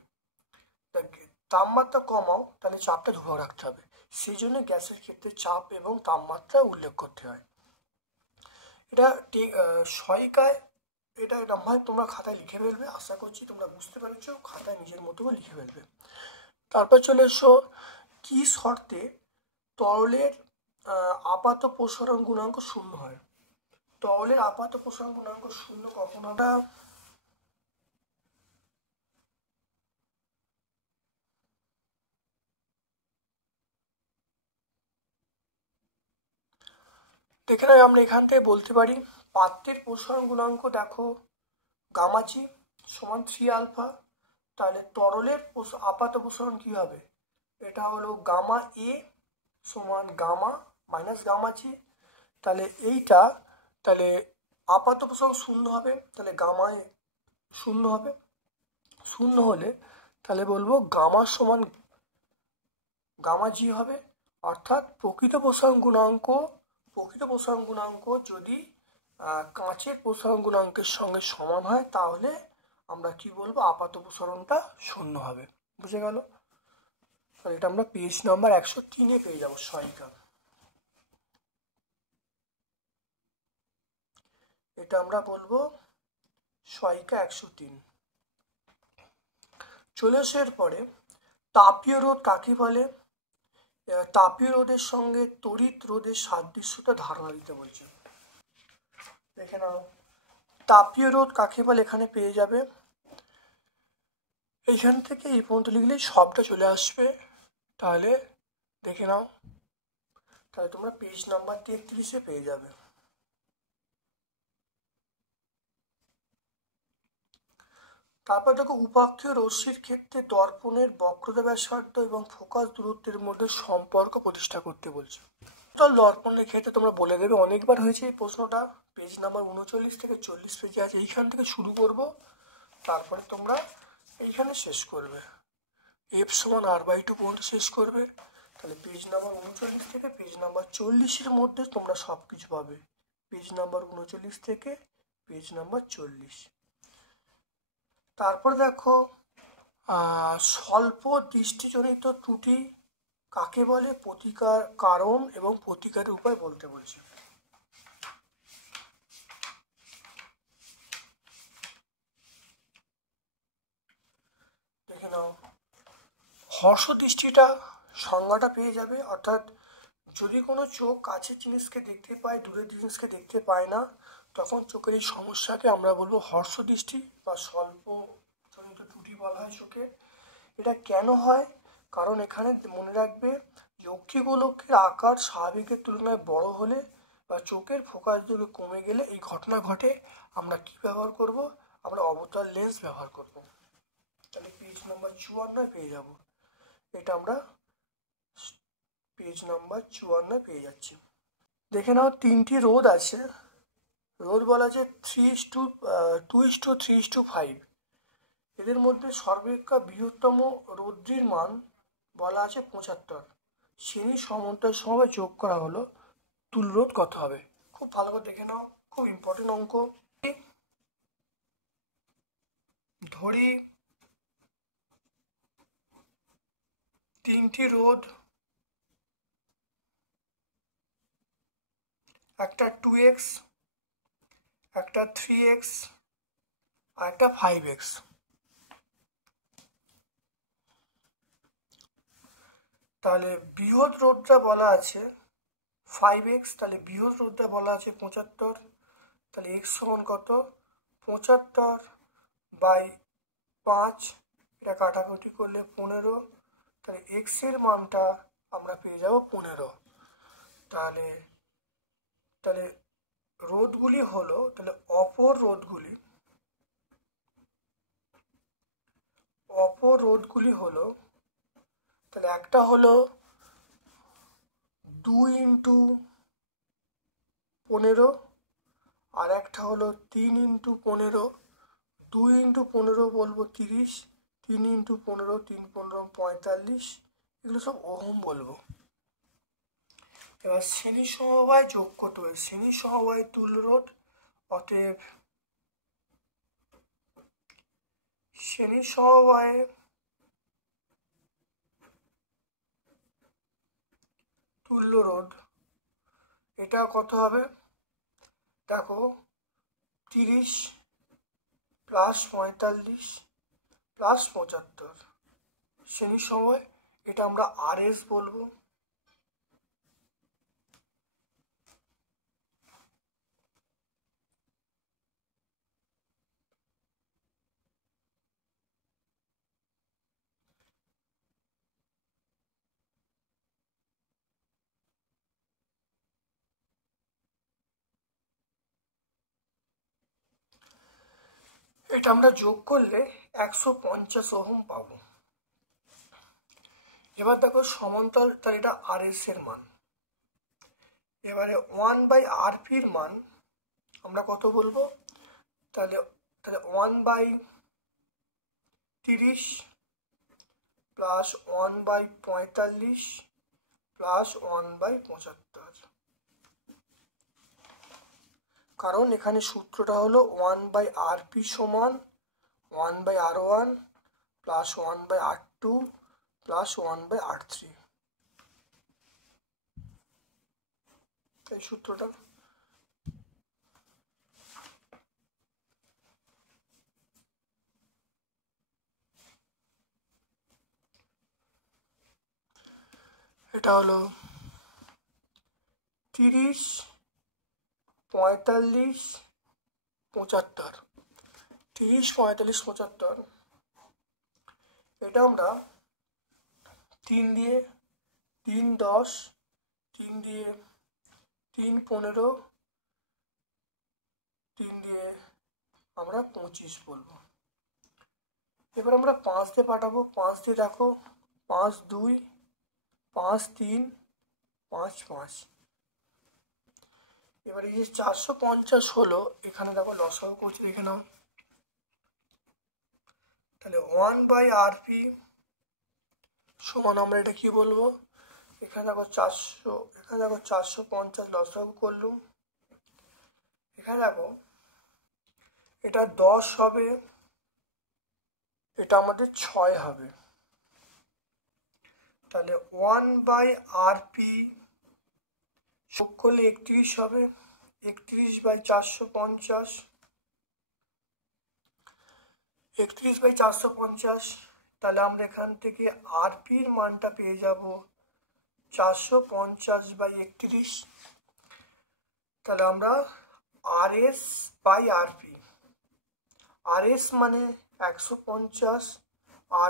তাপমাত্রা কমাও তাহলে চাপটা ধ্রুবক রাখতে হবে। সেই জন্য গ্যাসের ক্ষেত্রে চাপ এবং তাপমাত্রা উল্লেখ করতে হয়। এটা সহায়িকায় এটা নাম্বার তোমরা খাতায় লিখে ফেলবে, আশা করছি তোমরা বুঝতে পেরেছো, খাতায় নিজের মতো করে লিখে ফেলবে। তারপর চলে এসো কি শর্তে তরলের আপাত প্রসারণ গুণাঙ্ক শূন্য হয়। তরলের আপাত প্রসারণ গুণাঙ্ক শূন্য কখন হবে? এখানে আমরা এখান থেকে বলতে পারি পাত্রের প্রসারণ গুণাঙ্ক দেখো গামা জি সমান 3 আলফা, তাহলে তরলের আপাত প্রসারণ কি হবে? এটা হলো গামা এ সমান গামা মাইনাস গামা জি। তাহলে এইটা তাহলে আপাত প্রসারণ শূন্য হবে, তাহলে গামায় শূন্য হবে। শূন্য হলে তাহলে বলবো গামা সমান গামা জি হবে, অর্থাৎ প্রকৃত প্রসারণ গুণাঙ্ক যদি কাঁচের প্রসারণ গুণাঙ্কের সঙ্গে সমান হয় তাহলে আমরা কি বলবো? আপাত প্রসারণটা শূন্য হবে। বুঝে গেল? তাহলে এটা আমরা পেজ নাম্বার 103-এ পেয়ে যাবো সহায়িকা। এটা আমরা বলবো সহায়িকা 103। চলে আসার পরে তাপীয় রোধ কাকে বলে? তাপীয় রোধের সঙ্গে তড়িৎ রোধের সাদৃশ্যতা ধারণা দিতে বলছে। দেখে নাও তাপীয় রোধ কাকে বলে, এখানে পেয়ে যাবে। এইখান থেকে এই পর্যন্ত লিখলেই সবটা চলে আসবে। তাহলে দেখে নাও, তাহলে তোমরা পেজ নাম্বার 33-এ পেয়ে যাবে। তারপর দেখো উপাক্ষীয় রশ্মির ক্ষেত্রে দর্পণের বক্রতা ব্যাসার্ধ এবং ফোকাস দূরত্বের মধ্যে সম্পর্ক প্রতিষ্ঠা করতে বলছে। দর্পণের ক্ষেত্রে তোমরা বলে দেবে, অনেকবার হয়েছে এই প্রশ্নটা, পেজ নাম্বার 39 থেকে 40 পেজে আছে। এইখান থেকে শুরু করব, তারপরে তোমরা এইখানে শেষ করবে, এফ সমান r/2 পর্যন্ত শেষ করবে। তাহলে পেজ নাম্বার 39 থেকে পেজ নাম্বার 40-এর মধ্যে তোমরা সব কিছু পাবে। পেজ নাম্বার 39 থেকে পেজ নাম্বার 40। তারপর দেখো স্বল্প দৃষ্টিজনিত ত্রুটি কাকে বলে? প্রতিকার কারণ এবং প্রতিকারের উপায় বলতে বলছে। দেখে নাও হর্ষ দৃষ্টিটা সংজ্ঞাটা পেয়ে যাবে, অর্থাৎ যদি কোনো চোখ কাছের জিনিসকে দেখতে পায় দূরের জিনিসকে দেখতে পায় না, তখন চোখের এই সমস্যাকে আমরা বলবো হর্ষ দৃষ্টি বা স্বল্প জনিত ত্রুটি বলা হয় চোখে। এটা কেন হয়? কারণ এখানে মনে রাখবে অক্ষিগোলকের আকার স্বাভাবিকের তুলনায় বড় হলে বা চোখের ফোকাস দূরত্ব কমে গেলে এই ঘটনা ঘটে। আমরা কি ব্যবহার করব? আমরা অবতল লেন্স ব্যবহার করব। তাহলে পেজ নাম্বার 54 পেয়ে যাব। এটা আমরা পেজ নাম্বার 54 পেয়ে যাচ্ছি। দেখে নাও তিনটি রোধ আছে। রোধ বলা আছে 2:3:5। এদের মধ্যে সর্বাপেক্ষা বৃহত্তম রোধটির মান বলা আছে 75। শ্রেণী সমান্তরাল সমভাবে যোগ করা হলো, তুল্য রোধ কত হবে? খুব ভালো করে দেখে নাও, খুব ইম্পর্টেন্ট অঙ্ক। ধরি তিনটি রোধ, একটা 2x, একটা 3x আর একটা 5x। তাহলে বৃহৎ রোধটা বলা আছে 5x, তাহলে বৃহৎ রোধটা বলা আছে 75। তাহলে x সমান কত? 75/5, এটা কাটাকুটি করলে 15। তাহলে x এর মানটা আমরা পেয়ে যাব 15। তাহলে রোধগুলি হলো, তাহলে অপর রোধগুলি হলো, তাহলে একটা হলো 2 ইন্টু 15, আর একটা হলো 3 ইন্টু 15। 2 ইন্টু 15 বলবো 30, 3 ইন্টু 15, 3 15 45, এগুলো সব ওহম বলবো। এবার শ্রেণী সমবায় যোগ করতে হবে, শ্রেণী সমবায় তুল্যরোধ, অতএব শ্রেণী সমবায়ে তুল্যরোধ এটা কত হবে? দেখো 30 প্লাস 45 প্লাস 75 শ্রেণী সমবায়, এটা আমরা RS বলবো। এটা আমরা যোগ করলে 150 ওহম পাবো। এবার দেখো সমান্তরাল, তার এটা RS এর মান। এবারে 1/RP-র মান আমরা কত বলবো? তাহলে 1/30 প্লাস 1/45 প্লাস 1/75, কারণ এখানে সূত্রটা হলো 1/RP সমান 1/R1 plus 1/R2 plus 1/R3, এই সূত্রটা। এটা হলো 30 45 75, 30 45 75, এটা আমরা 3 দিয়ে 3 10, 3 দিয়ে 3 15, 3 দিয়ে আমরা 25 বলবো। এবার আমরা 5 দিয়ে পাঠাবো, 5 দিয়ে দেখো 5 2 5 3 5 5। এবার এই যে 450 হলো, এখানে দেখো লসাগু করছি, দেখে নাও। তাহলে 1/RP সমান আমরা এটা কি বলবো? এখানে দেখো 400, এখানে দেখো 450 লসাগু করলুম, এখানে দেখো এটা 10 হবে, এটা আমাদের 6 হবে। তাহলে 1/RP যোগ করলে 31 হবে, 31/450, 31/450। তাহলে আমরা এখান থেকে RP-র মানটা পেয়ে যাব 450/31। তাহলে আমরা RS/RP, RS মানে 150,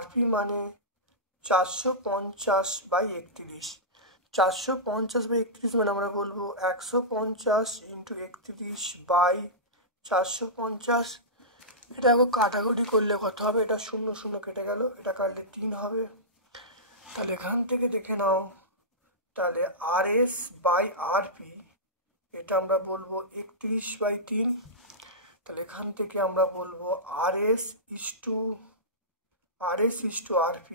RP মানে 450/31। 450/31 মানে আমরা বলবো 150 ইন্টু 31/450। এটা এখন কাটাকুটি করলে কত হবে? এটা 0 0 কেটে গেল, এটা কাটলে 3 হবে। তাহলে এখান থেকে দেখে নাও, তাহলে RS/RP এটা আমরা বলবো 31/3। তাহলে এখান থেকে আমরা বলবো RS/RP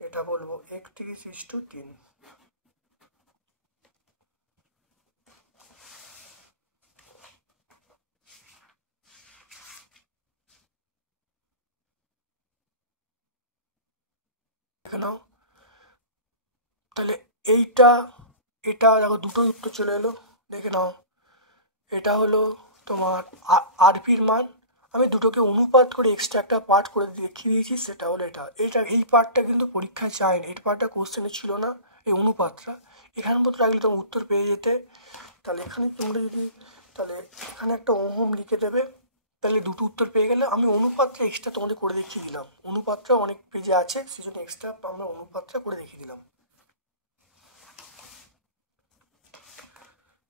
এটা বলবো 31/3। দেখে নাও, তাহলে এটা দেখো দুটোই উত্তর চলে এলো, দেখে নাও। এটা হলো তোমার RP-র মান, আমি দুটোকে অনুপাত করে এক্সট্রা একটা পার্ট করে দেখিয়ে দিয়েছি, সেটা হলো এই পার্টটা কিন্তু পরীক্ষায় চায়নি, এই পার্টটা কোশ্চেনে ছিল না, এই অনুপাতটা এখানে মতো রাখলে তোমার উত্তর পেয়ে যেতে। তাহলে এখানে তোমরা যদি, তাহলে এখানে একটা ওহম লিখে দেবে, তাহলে দুটো উত্তর পেয়ে গেলে। আমি অনুপাতটা এক্সট্রা তোমাদের করে দেখিয়ে দিলাম, অনুপাতটা অনেক পেজে আছে, সেই জন্য এক্সট্রা আমরা অনুপাতটা করে দেখিয়ে দিলাম।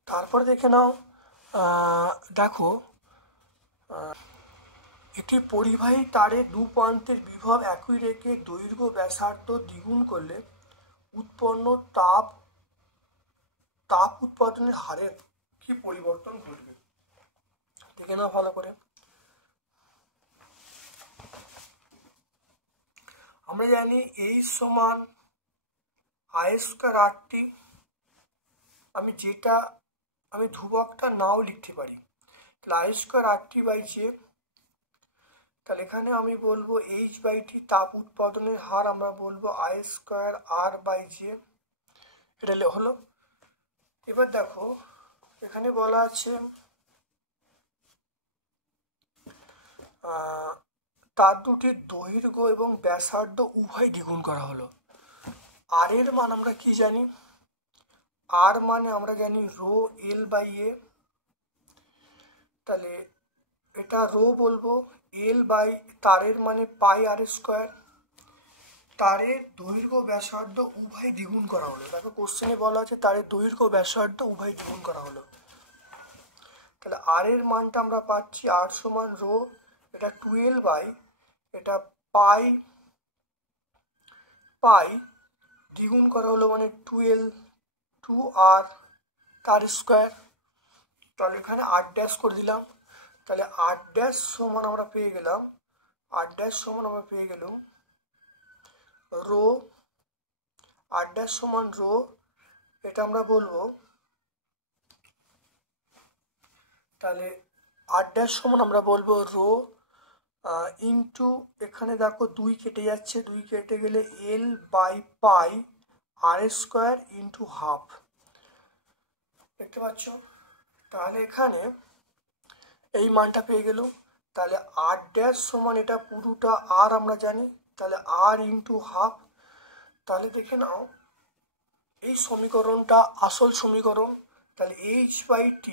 তারপরে দেখে নাও, দেখো একটি পরিবাহী তারে দু প্রান্তের বিভব একই রেখে দৈর্ঘ্য ব্যাসার্ধ দ্বিগুণ করলে উৎপন্ন তাপ তাপ উৎপাদনের হারের কি পরিবর্তন ঘটবে দেখে নাও ভালো করে। আমরা জানি H সমান I²RT। আমি ধ্রুবকটা নাও লিখতে পারি, তাহলে I²RT/J। তাহলে এখানে আমি বলবো H/T তাপ উৎপাদনের হার আমরা বলবো I²R/J। এটা হলো। এবার দেখো এখানে বলা আছে তার দুটির দৈর্ঘ্য এবং ব্যাসার্ধ উভয় দ্বিগুণ করা হলো। আর এর মান আমরা কি জানি? আর মানে আমরা জানি রো L/A। তাহলে এটা রো বলবো, L/ তারের মানে πr²। তারের দৈর্ঘ্য ব্যাসার্ধ উভয় দ্বিগুণ করা হলো। দেখো কোশ্চেনে বলা আছে তারের দৈর্ঘ্য ব্যাসার্ধ উভয় দ্বিগুণ করা হলো। তাহলে আর এর মানটা আমরা পাচ্ছি আর সমান রো, এটা 12 এটা পাই দ্বিগুণ করা হলো মানে 2r তার স্কোয়ার। তাহলে এখানে r' করে দিলাম। তাহলে r' সমান আমরা পেয়ে গেলাম রো, r' সমান রো, এটা আমরা বলবো। তাহলে r' সমান আমরা বলবো রো ইন্টু, এখানে দেখো 2 কেটে যাচ্ছে, 2 কেটে গেলে L/πr² ইন্টু হাফ, দেখতে পাচ্ছ। তাহলে এখানে এই মানটা পেয়ে গেল। তাহলে r' সমান এটা পুরোটা আর আমরা জানি, তাহলে আর ইন্টু হাফ। তাহলে দেখে নাও এই সমীকরণটা আসল সমীকরণ। তাহলে H/T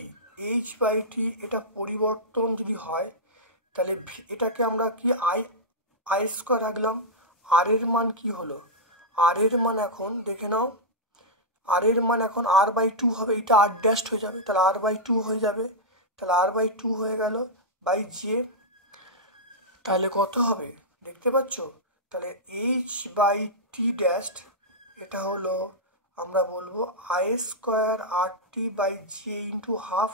এটা পরিবর্তন যদি হয় তাহলে এটাকে আমরা কি I² রাখলাম। আর এর মান কি হলো? আর এর মান এখন দেখে নাও, আর এর মান এখন r/2 হবে, এটা r' হয়ে যাবে, তাহলে r/2 হয়ে যাবে। তাহলে r/2 হয়ে গেল /J। তাহলে কত হবে দেখতে পাচ্ছ? তাহলে H/T' এটা হলো আমরা বলবো I²RT/J ইন্টু হাফ।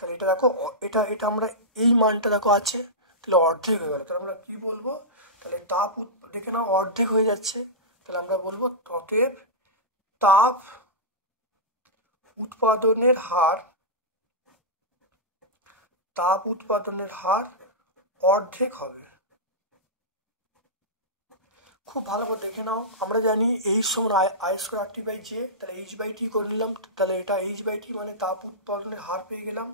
তাহলে এটা দেখো, এটা আমরা এই মানটা দেখো আছে, তাহলে অর্ধেক হয়ে গেল। তাহলে আমরা কি বলবো? তাহলে তাপ দেখে নাও অর্ধেক হয়ে যাচ্ছে, তাহলে আমরা বলবো অতএব তাপ উৎপাদনের হার অর্ধেক হবে। খুব ভালো করে দেখে নাও, আমরা জানি H সমান I²RT/J, তাহলে H/T করে নিলাম। তাহলে এটা H/T মানে তাপ উৎপাদনের হার পেয়ে গেলাম।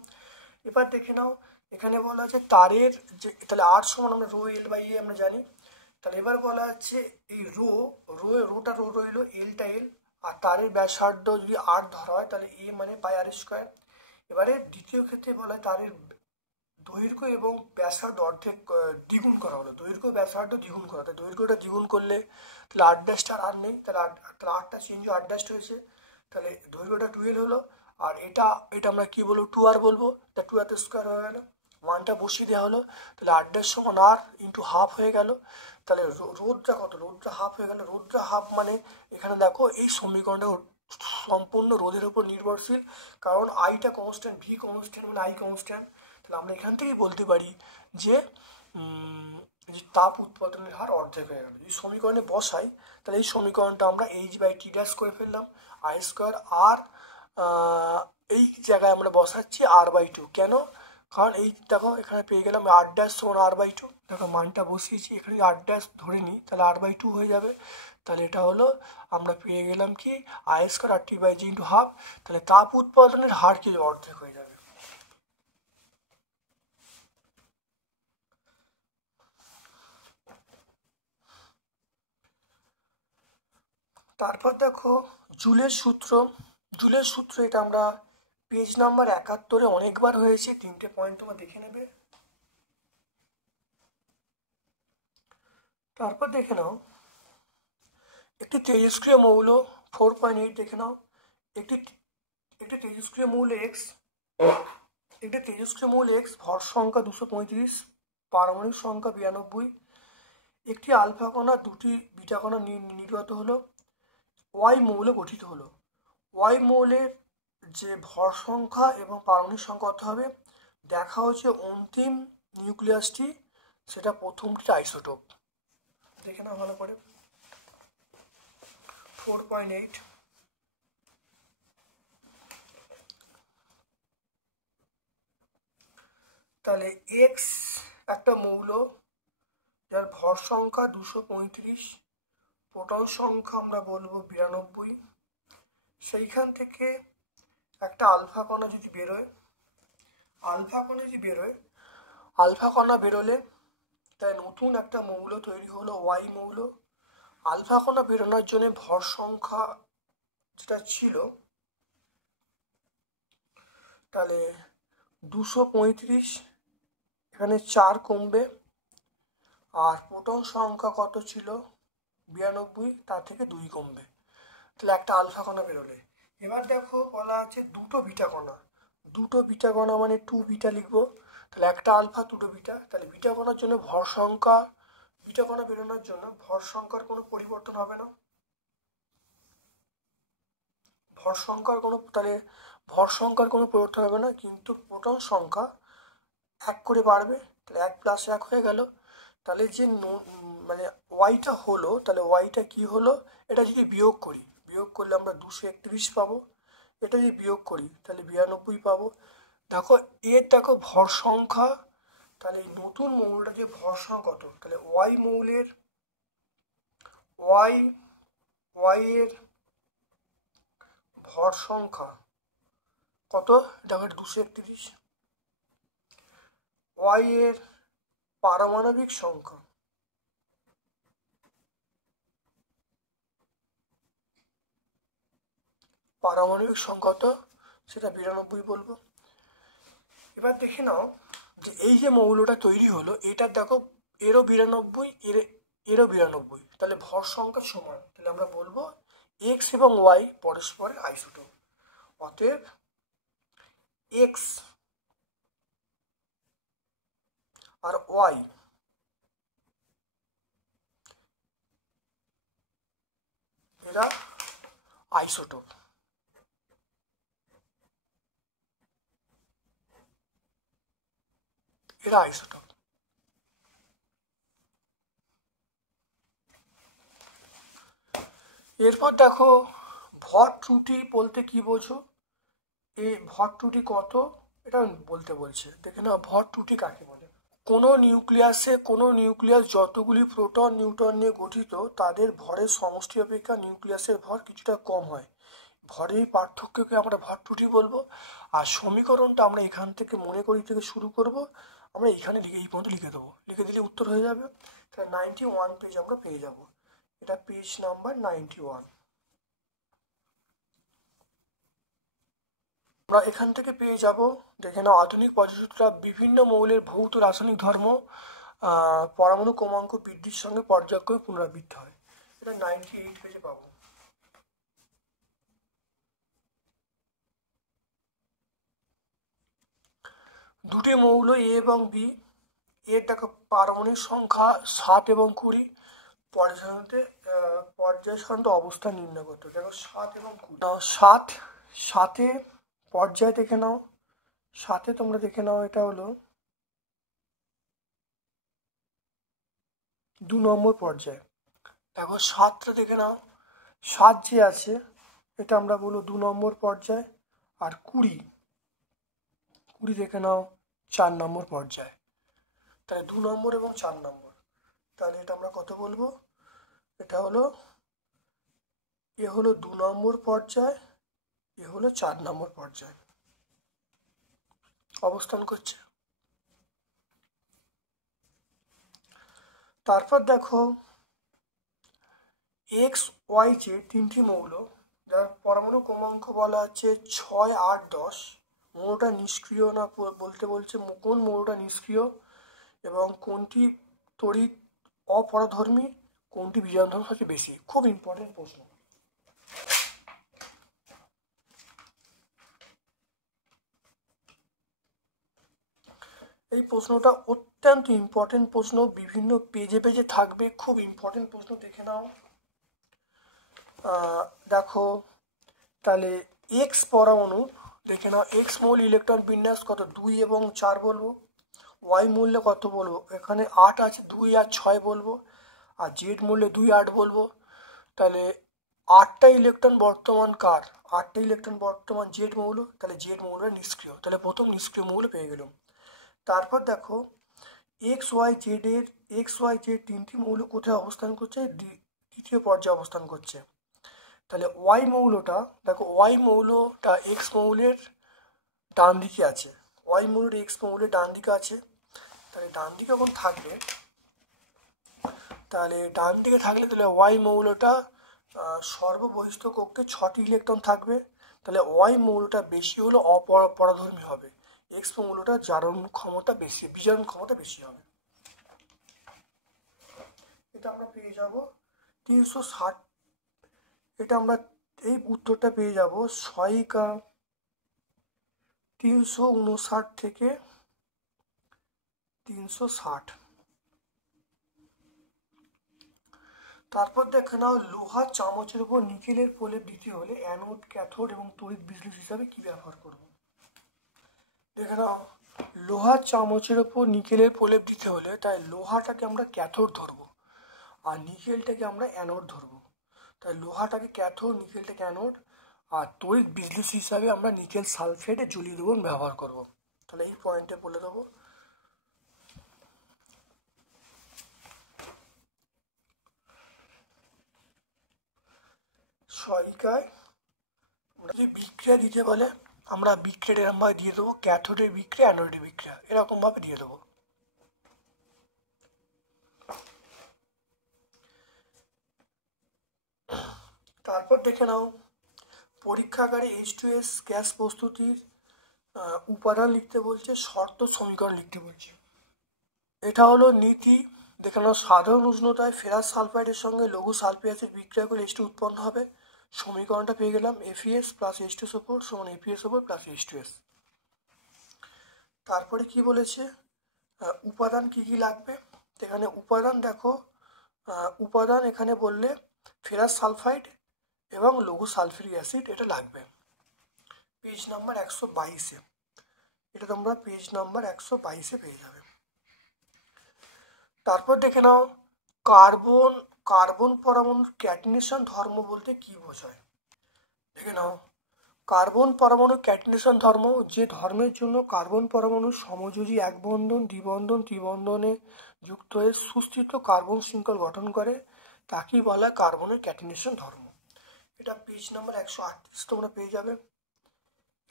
এবার দেখে নাও এখানে বলা আছে তারের যে, তাহলে আর সমান আমরা রো L/A আমরা জানি। তাহলে এবার বলা আছে এই রোটা রো রইলো, এলটা এল, আর তারের ব্যাসার্ধ যদি আর ধরা হয় তাহলে এ মানে πr²। এবারে দ্বিতীয় ক্ষেত্রে বলা হয় তারের দৈর্ঘ্য এবং ব্যাসার্ধ অর্ধেক দ্বিগুণ করা হলো, দৈর্ঘ্য ব্যাসার্ধ দ্বিগুণ করা। তাহলে দৈর্ঘ্যটা দ্বিগুণ করলে তাহলে r' আর নেই, তাহলে আরটা চেঞ্জ হয়ে r' হয়েছে। তাহলে দৈর্ঘ্যটা 12 হলো, আর এটা আমরা কি বলবো? 2r বলবো। তা 2r² হয়ে গেল, মানটা বসিয়ে দেওয়া হলো। তাহলে r' সমান r ইন্টু হাফ হয়ে গেল। তাহলে রোধটা কত? রোধটা হাফ হয়ে গেল। রোধটা হাফ মানে এখানে দেখো এই সমীকরণটা সম্পূর্ণ রোধের উপর নির্ভরশীল, কারণ আইটা কনস্ট্যান্ট, ভি কনস্ট্যান্ট মানে আই কনস্ট্যান্ট। তাহলে আমরা এখান থেকেই বলতে পারি যে তাপ উৎপাদনের হার অর্ধেক হয়ে গেল। যদি সমীকরণে বসাই তাহলে এই সমীকরণটা আমরা H/T' করে ফেললাম, I² আর এই জায়গায় আমরা বসাচ্ছি r/2। কেন? কারণ এই দেখো এখানে পেয়ে গেলাম r' সমান r/2। দেখো মানটা বসিয়েছি, এখানে r' ধরে নিই তাহলে r/2 হয়ে যাবে। তাহলে এটা হলো আমরা পেয়ে গেলাম কি I²RT/J ইন্টু হাফ। তাহলে তাপ উৎপাদনের হার কি অর্ধেক হয়ে যাবে। তারপর দেখো জুলের সূত্র এটা আমরা পেজ নাম্বার 71 অনেকবার হয়েছে, 3টে পয়েন্ট তোমরা দেখে নেবে। তারপর দেখে নাও একটি তেজস্ক্রিয় মৌল 4.8 দেখে নাও, একটি তেজস্ক্রিয় মৌল X, ভর সংখ্যা 235, পারমাণবিক সংখ্যা 92, একটি আলফা কণা দুটি বিটা কণা নির্গত হলো, ওয়াই মৌল গঠিত হলো। ওয়াই মৌলের যে ভর সংখ্যা এবং পারমাণবিক সংখ্যা কত হবে দেখা হচ্ছে অন্তিম নিউক্লিয়াসটি সেটা প্রথমটি আইসোটোপ। দেখে না ভালো করে 4.8। তাহলে এক্স একটা মৌল যার ভর সংখ্যা 235, প্রোটন সংখ্যা আমরা বলবো 92। সেইখান থেকে একটা আলফা কণা যদি বেরোয়, আলফা কণা বেরোলে তাই নতুন একটা মৌল তৈরি হলো ওয়াই মৌল। আলফা কণা বেরোনোর জন্য ভর সংখ্যা যেটা ছিল তাহলে 235, এখানে 4 কমবে, আর প্রোটন সংখ্যা কত ছিল 92, তার থেকে 2 কমবে, তাহলে একটা আলফা কণা বেরোলে। এবার দেখো বলা আছে দুটো বিটা কণা মানে 2 বিটা লিখবো, তাহলে একটা আলফা দুটো বিটা, তাহলে বিটা কণার জন্য ভর সংখ্যা, বিটা কণা বেরোনোর জন্য ভর সংখ্যার কোনো পরিবর্তন হবে না, ভর সংখ্যার কোনো পরিবর্তন হবে না, কিন্তু প্রোটন সংখ্যা 1 করে বাড়বে, তাহলে 1 + 1 হয়ে গেল। তাহলে যে মানে ওয়াইটা হলো, তাহলে ওয়াইটা কি হলো, এটা যদি বিয়োগ করলে আমরা 231 পাবো, এটা যদি বিয়োগ করি তাহলে 92 পাবো। দেখো ভর সংখ্যা, তাহলে এই নতুন মৌলটা যে ভর সংখ্যা কত, তাহলে ওয়াই মৌলের ওয়াই এর ভর সংখ্যা কত দেখো 231, ওয়াই এর পারমাণবিক সংখ্যা কত সেটা 92 বলবো। এবার দেখে নাও যে এই যে মৌলটা তৈরি হলো এটা দেখো এরও 92, এরও 92, তাহলে ভর সংখ্যা সমান, তাহলে আমরা বলবো এক্স এবং ওয়াই পরস্পরের আইসোটোপ। অতএব এক্স আর ওয়াই এরা আইসোটোপ। এরপর দেখো ভর ত্রুটি বলতে কি বোঝো, এই ভর ত্রুটি কত এটা বলতে বলছে। দেখে নাও ভর ত্রুটি কাকে বলে। কোনো নিউক্লিয়াস যতগুলি প্রোটন নিউট্রন নিয়ে গঠিত তাদের ভরের সমষ্টি অপেক্ষা নিউক্লিয়াসের ভর কিছুটা কম হয়, ভরের পার্থক্যকে আমরা ভর ত্রুটি বলবো। আর সমীকরণটা আমরা এখান থেকে মনে করি থেকে শুরু করব, আমরা এখানে এই পর্যন্ত লিখে দেবো, লিখে দিলে উত্তর হয়ে যাবে। তাহলে 91 পেজ আমরা পেয়ে যাব, এটা পেজ নাম্বার 91। আমরা এখান থেকে পেয়ে যাব, দেখে নাও আধুনিক পদ্ধতিটা বিভিন্ন মৌলের ভৌত রাসায়নিক ধর্ম পরমাণু ক্রমাঙ্ক বৃদ্ধির সঙ্গে পর্যায়ক্রমে পুনরাবৃত্তি হয়, এটা 98 পেজে পাবো। দুটি মৌল এ এবং বি, এর দেখো পারমাণবিক সংখ্যা 7 এবং 20, পর্যায় সাধারণত অবস্থা নির্ণয় করতে। দেখো 7 এবং 20, 7 পর্যায় দেখে নাও, 7 তোমরা দেখে নাও এটা হলো 2 নম্বর পর্যায়। দেখো 7টা দেখে নাও, 7 যে আছে এটা আমরা বলবো 2 নম্বর পর্যায়, আর 20 দেখে নাও 4 নম্বর পর্যায়। তাহলে 2 নম্বর এবং 4 নম্বর, তাহলে এটা আমরা কত বলবো, এটা হলো এ হলো 2 নম্বর পর্যায়, এ হলো 4 নম্বর পর্যায় অবস্থান করছে। তারপর দেখো এক্স ওয়াই জে তিনটি মৌল যার পরমাণু ক্রমাঙ্ক বলা হচ্ছে 6, 8, 10, মৌলটা নিষ্ক্রিয় না বলতে বলছে কোন মৌলটা নিষ্ক্রিয় এবং কোনটি তড়িৎ অপরাধর্মী, কোনটি বিজারধর্মী সবচেয়ে বেশি। খুব ইম্পর্টেন্ট প্রশ্ন। এই প্রশ্নটা অত্যন্ত ইম্পর্টেন্ট প্রশ্ন, বিভিন্ন পেজে পেজে থাকবে, খুব ইম্পর্টেন্ট প্রশ্ন, দেখে নাও। দেখো তাহলে এক্স পরমাণু দেখে নাও, এক্স মৌল ইলেকট্রন বিন্যাস কত 2 এবং 4 বলবো। ওয়াই মূল্যে কত বলবো, এখানে 8 আছে, 2 আর 6 বলবো। আর জেড মূল্যে 2 8 বলবো। তাহলে 8টা ইলেকট্রন বর্তমান কার, 8টা ইলেকট্রন বর্তমান জেড মৌল, তাহলে জেড মৌলটা নিষ্ক্রিয়, তাহলে প্রথম নিষ্ক্রিয় মৌল পেয়ে গেলাম। তারপর দেখো এক্স ওয়াই জেড তিনটি মৌল কোথায় অবস্থান করছে, দ্বিতীয় পর্যায়ে অবস্থান করছে। তাহলে ওয়াই মৌলটা দেখো, ওয়াই মৌলটা এক্স মৌলের ডান দিকে আছে, ওয়াই মৌলটা এক্স মৌলের ডান দিকে আছে। তাহলে ডান দিকে যখন থাকবে, তাহলে ডান দিকে থাকলে তাহলে ওয়াই মৌলটা সর্ববহিষ্ঠ কক্ষে 6টি ইলেকট্রন থাকবে। তাহলে ওয়াই মৌলটা বেশি হলো অপরাধর্মী হবে, এক্স মৌলটা জারণ ক্ষমতা বেশি, বিজারণ ক্ষমতা বেশি হবে। এটা আমরা পেয়ে যাব 360, এটা আমরা এই উত্তরটা পেয়ে যাব 359 থেকে 360। তারপর দেখে নাও লোহার চামচের উপর নিকেলের প্রলেপ দিতে হলে অ্যানোড, ক্যাথোড এবং তড়িৎ বিশ্লেষক হিসাবে কি ব্যবহার করব। দেখে নাও লোহার চামচের উপর নিকেলের প্রলেপ দিতে হলে তাই লোহাটাকে আমরা ক্যাথোড ধরবো আর নিকেলটাকে আমরা অ্যানোড ধরবো। তাই লোহাটাকে ক্যাথোড, নিকেলটাকে অ্যানোড, আর তড়িৎ বিশ্লেষক হিসাবে আমরা নিকেল সালফেট জ্বলিয়ে দেবো, ব্যবহার করব। তাহলে এই পয়েন্টে বলে দেবো। সহায়িকায় যদি বিক্রিয়া দিতে বলে আমরা বিক্রিয়া এরকমভাবে দিয়ে দেবো, ক্যাথোডের বিক্রিয়া, অ্যানোডের বিক্রিয়া এরকমভাবে দিয়ে দেবো। তারপর দেখে নাও পরীক্ষাগারে H2S গ্যাস প্রস্তুতির উপাদান লিখতে বলছে, শর্ত সমীকরণ লিখতে বলছে। এটা হলো নীতি। দেখে নাও সাধারণ উষ্ণতায় ফেরাস সালফাইডের সঙ্গে লঘু সালফিয়াসের বিক্রিয়া করে H2 উৎপন্ন হবে। সমীকরণটা পেয়ে গেলাম FeS প্লাস H2SO4 সমান FeSO4 প্লাস H2S। তারপরে কি বলেছে, উপাদান কি কি লাগবে। এখানে উপাদান দেখো, উপাদান এখানে বললে ফেরাস সালফাইড এবং লঘু সালফিউরিক অ্যাসিড এটা লাগবে। পেজ নাম্বার 122-এ, এটা তোমরা পেজ নাম্বার 122-এ পেয়ে যাবে। তারপর দেখে নাও কার্বন পরমাণুর ক্যাটিনেশন ধর্ম বলতে কি বোঝায়। দেখে নাও কার্বন পরমাণুর ক্যাটিনেশন ধর্ম, যে ধর্মের জন্য কার্বন পরমাণু সমযোজী এক বন্ধন, দ্বিবন্ধন, ত্রিবন্ধনে যুক্ত হয়ে সুস্থিত কার্বন শৃঙ্খল গঠন করে, তাকেই বলা কার্বনের ক্যাটিনেশন ধর্ম। এটা পেজ নাম্বার 138 তোমরা পেয়ে যাবে,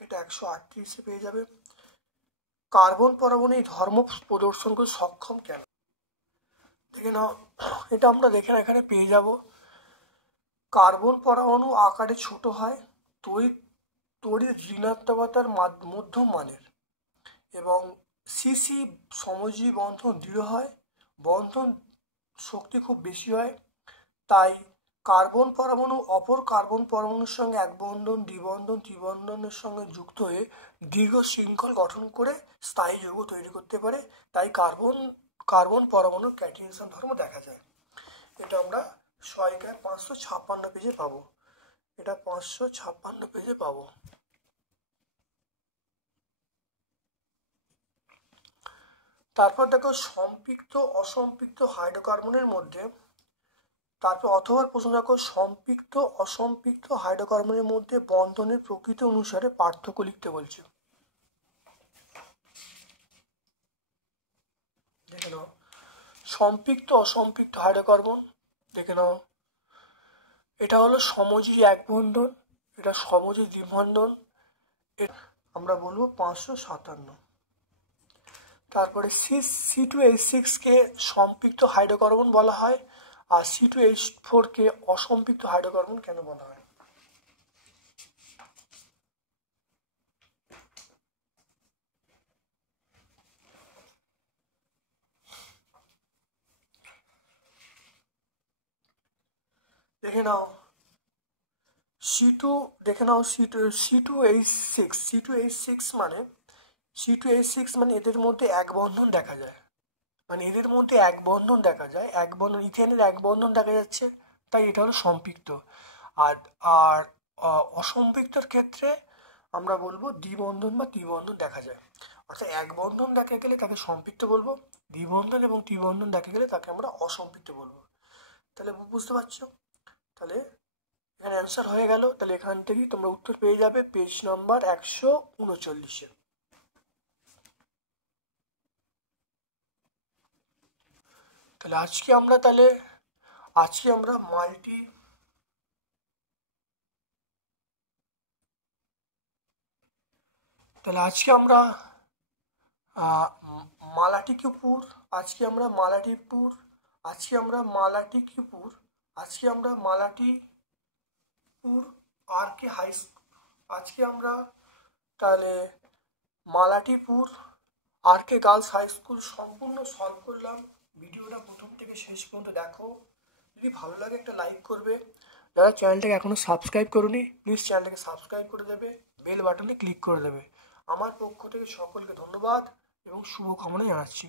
এটা 138-এ পেয়ে যাবে। কার্বন পরমাণু এই ধর্ম প্রদর্শন করে সক্ষম কেন, দেখে নাও এটা আমরা দেখে এখানে পেয়ে যাব। কার্বন পরমাণু আকারে ছোট হয়, তড়িৎ ঋণাত্মকতার মধ্যম মানের, এবং সিসি সমযোজী বন্ধন দৃঢ় হয়, বন্ধন শক্তি খুব বেশি হয়। তাই কার্বন পরমাণু অপর কার্বন পরমাণুর সঙ্গে এক বন্ধন, দ্বিবন্ধন, ত্রিবন্ধনের সঙ্গে যুক্ত হয়ে দীর্ঘ শৃঙ্খল গঠন করে স্থায়ী যৌগ তৈরি করতে পারে। তাই কার্বন পরমাণুর ক্যাটিনেশন ধর্ম দেখা যায়। এটা আমরা সহায়িকায় 556 পেজে পাবো, এটা 556 পেজে পাবো। তারপর দেখো সম্পৃক্ত অসম্পৃক্ত হাইড্রোকার্বনের মধ্যে, তারপর অথবা প্রশ্ন দেখো সম্পৃক্ত অসম্পৃক্ত হাইড্রোকার্বনের মধ্যে বন্ধনের প্রকৃতি অনুসারে পার্থক্য লিখতে বলছে। দেখে নাও সম্পৃক্ত অসম্পৃক্ত হাইড্রোকার্বন, দেখে নাও এটা হলো সমযোজী এক বন্ধন, এটা সমযোজী দ্বিবন্ধন, আমরা বলবো 557। তারপরে C2H6-কে সম্পৃক্ত হাইড্রোকার্বন বলা হয়, আর C2H4-কে অসম্পৃক্ত হাইড্রোকার্বন কেন বলা হয়। দেখে নাও C2H6 মানে এদের মধ্যে এক বন্ধন দেখা যায়, এক বন্ধন ইথেনের এক বন্ধন দেখা যাচ্ছে, তাই এটা হলো সম্পৃক্ত। আর অসম্পৃক্তর ক্ষেত্রে আমরা বলবো দ্বিবন্ধন বা ত্রিবন্ধন দেখা যায়। অর্থাৎ এক বন্ধন দেখা গেলে তাকে সম্পৃক্ত বলবো, দ্বিবন্ধন এবং ত্রিবন্ধন দেখা গেলে তাকে আমরা অসম্পৃক্ত বলবো। তাহলে বুঝতে পারছো? তাহলে এখানে অ্যান্সার হয়ে গেল। তাহলে এখান থেকেই তোমরা উত্তর পেয়ে যাবে পেজ নাম্বার 139-এ। তাহলে আজকে আমরা মালাটিপুর আর কে হাই স্কুল, তাহলে মালাটিপুর আর কে গার্লস হাই স্কুল সম্পূর্ণ সলভ করলাম। ভিডিওটা প্রথম থেকে শেষ পর্যন্ত দেখো। যদি ভালো লাগে একটা লাইক করবে। যারা চ্যানেলটাকে এখনো সাবস্ক্রাইব করোনি প্লিজ চ্যানেলটাকে সাবস্ক্রাইব করে দেবে, বেল বাটনে ক্লিক করে দেবে। আমার পক্ষ থেকে সকলকে ধন্যবাদ এবং শুভকামনা জানাচ্ছি।